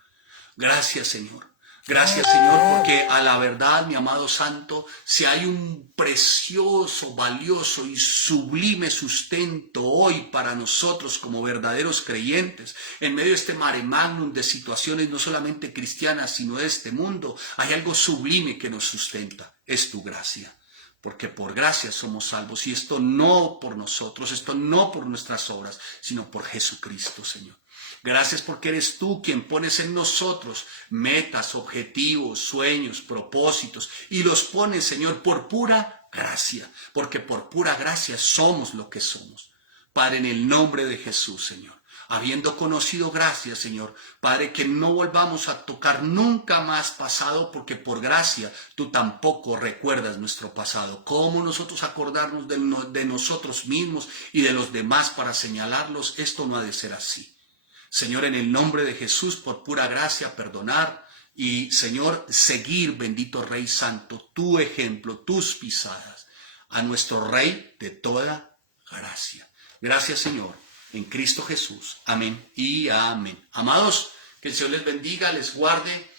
Gracias, Señor. Gracias, Señor, porque a la verdad, mi amado Santo, si hay un precioso, valioso y sublime sustento hoy para nosotros como verdaderos creyentes, en medio de este mare magnum de situaciones no solamente cristianas, sino de este mundo, hay algo sublime que nos sustenta, es tu gracia. Porque por gracia somos salvos, y esto no por nosotros, esto no por nuestras obras, sino por Jesucristo, Señor. Gracias porque eres tú quien pones en nosotros metas, objetivos, sueños, propósitos, y los pones, Señor, por pura gracia, porque por pura gracia somos lo que somos. Padre, en el nombre de Jesús, Señor, habiendo conocido gracia, Señor, Padre, que no volvamos a tocar nunca más pasado, porque por gracia tú tampoco recuerdas nuestro pasado. ¿Cómo nosotros acordarnos de nosotros mismos y de los demás para señalarlos? Esto no ha de ser así. Señor, en el nombre de Jesús, por pura gracia, perdonar y, Señor, seguir, bendito Rey Santo, tu ejemplo, tus pisadas, a nuestro Rey de toda gracia. Gracias, Señor, en Cristo Jesús. Amén y amén. Amados, que el Señor les bendiga, les guarde.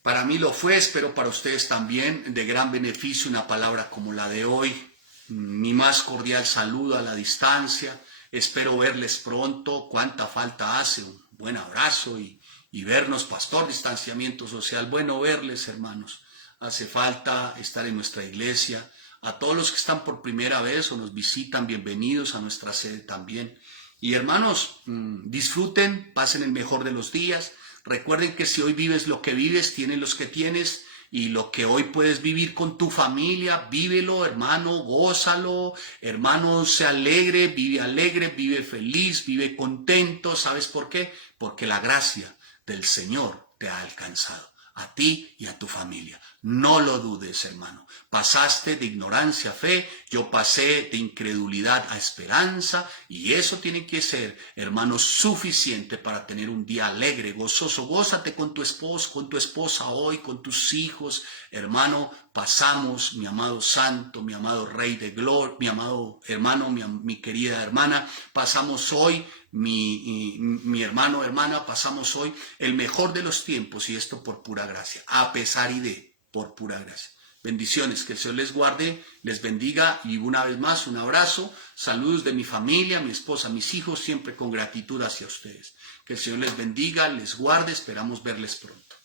Para mí lo fue, espero para ustedes también, de gran beneficio una palabra como la de hoy. Mi más cordial saludo a la distancia. Espero verles pronto. Cuánta falta hace. Un buen abrazo y vernos, pastor, distanciamiento social. Bueno verles, hermanos. Hace falta estar en nuestra iglesia. A todos los que están por primera vez o nos visitan, bienvenidos a nuestra sede también. Y hermanos, disfruten, pasen el mejor de los días. Recuerden que si hoy vives lo que vives, tienes los que tienes. Y lo que hoy puedes vivir con tu familia, vívelo, hermano, gózalo, hermano, sea alegre, vive feliz, vive contento. ¿Sabes por qué? Porque la gracia del Señor te ha alcanzado, a ti y a tu familia. No lo dudes, hermano. Pasaste de ignorancia a fe, yo pasé de incredulidad a esperanza, y eso tiene que ser, hermano, suficiente para tener un día alegre, gozoso. Gózate con tu esposo, con tu esposa hoy, con tus hijos, hermano. Pasamos, mi amado santo, mi amado Rey de gloria, mi amado hermano, mi querida hermana, pasamos hoy, mi hermano, hermana, pasamos hoy el mejor de los tiempos, y esto por pura gracia, a pesar por pura gracia. Bendiciones, que el Señor les guarde, les bendiga, y una vez más un abrazo, saludos de mi familia, mi esposa, mis hijos, siempre con gratitud hacia ustedes. Que el Señor les bendiga, les guarde, esperamos verles pronto.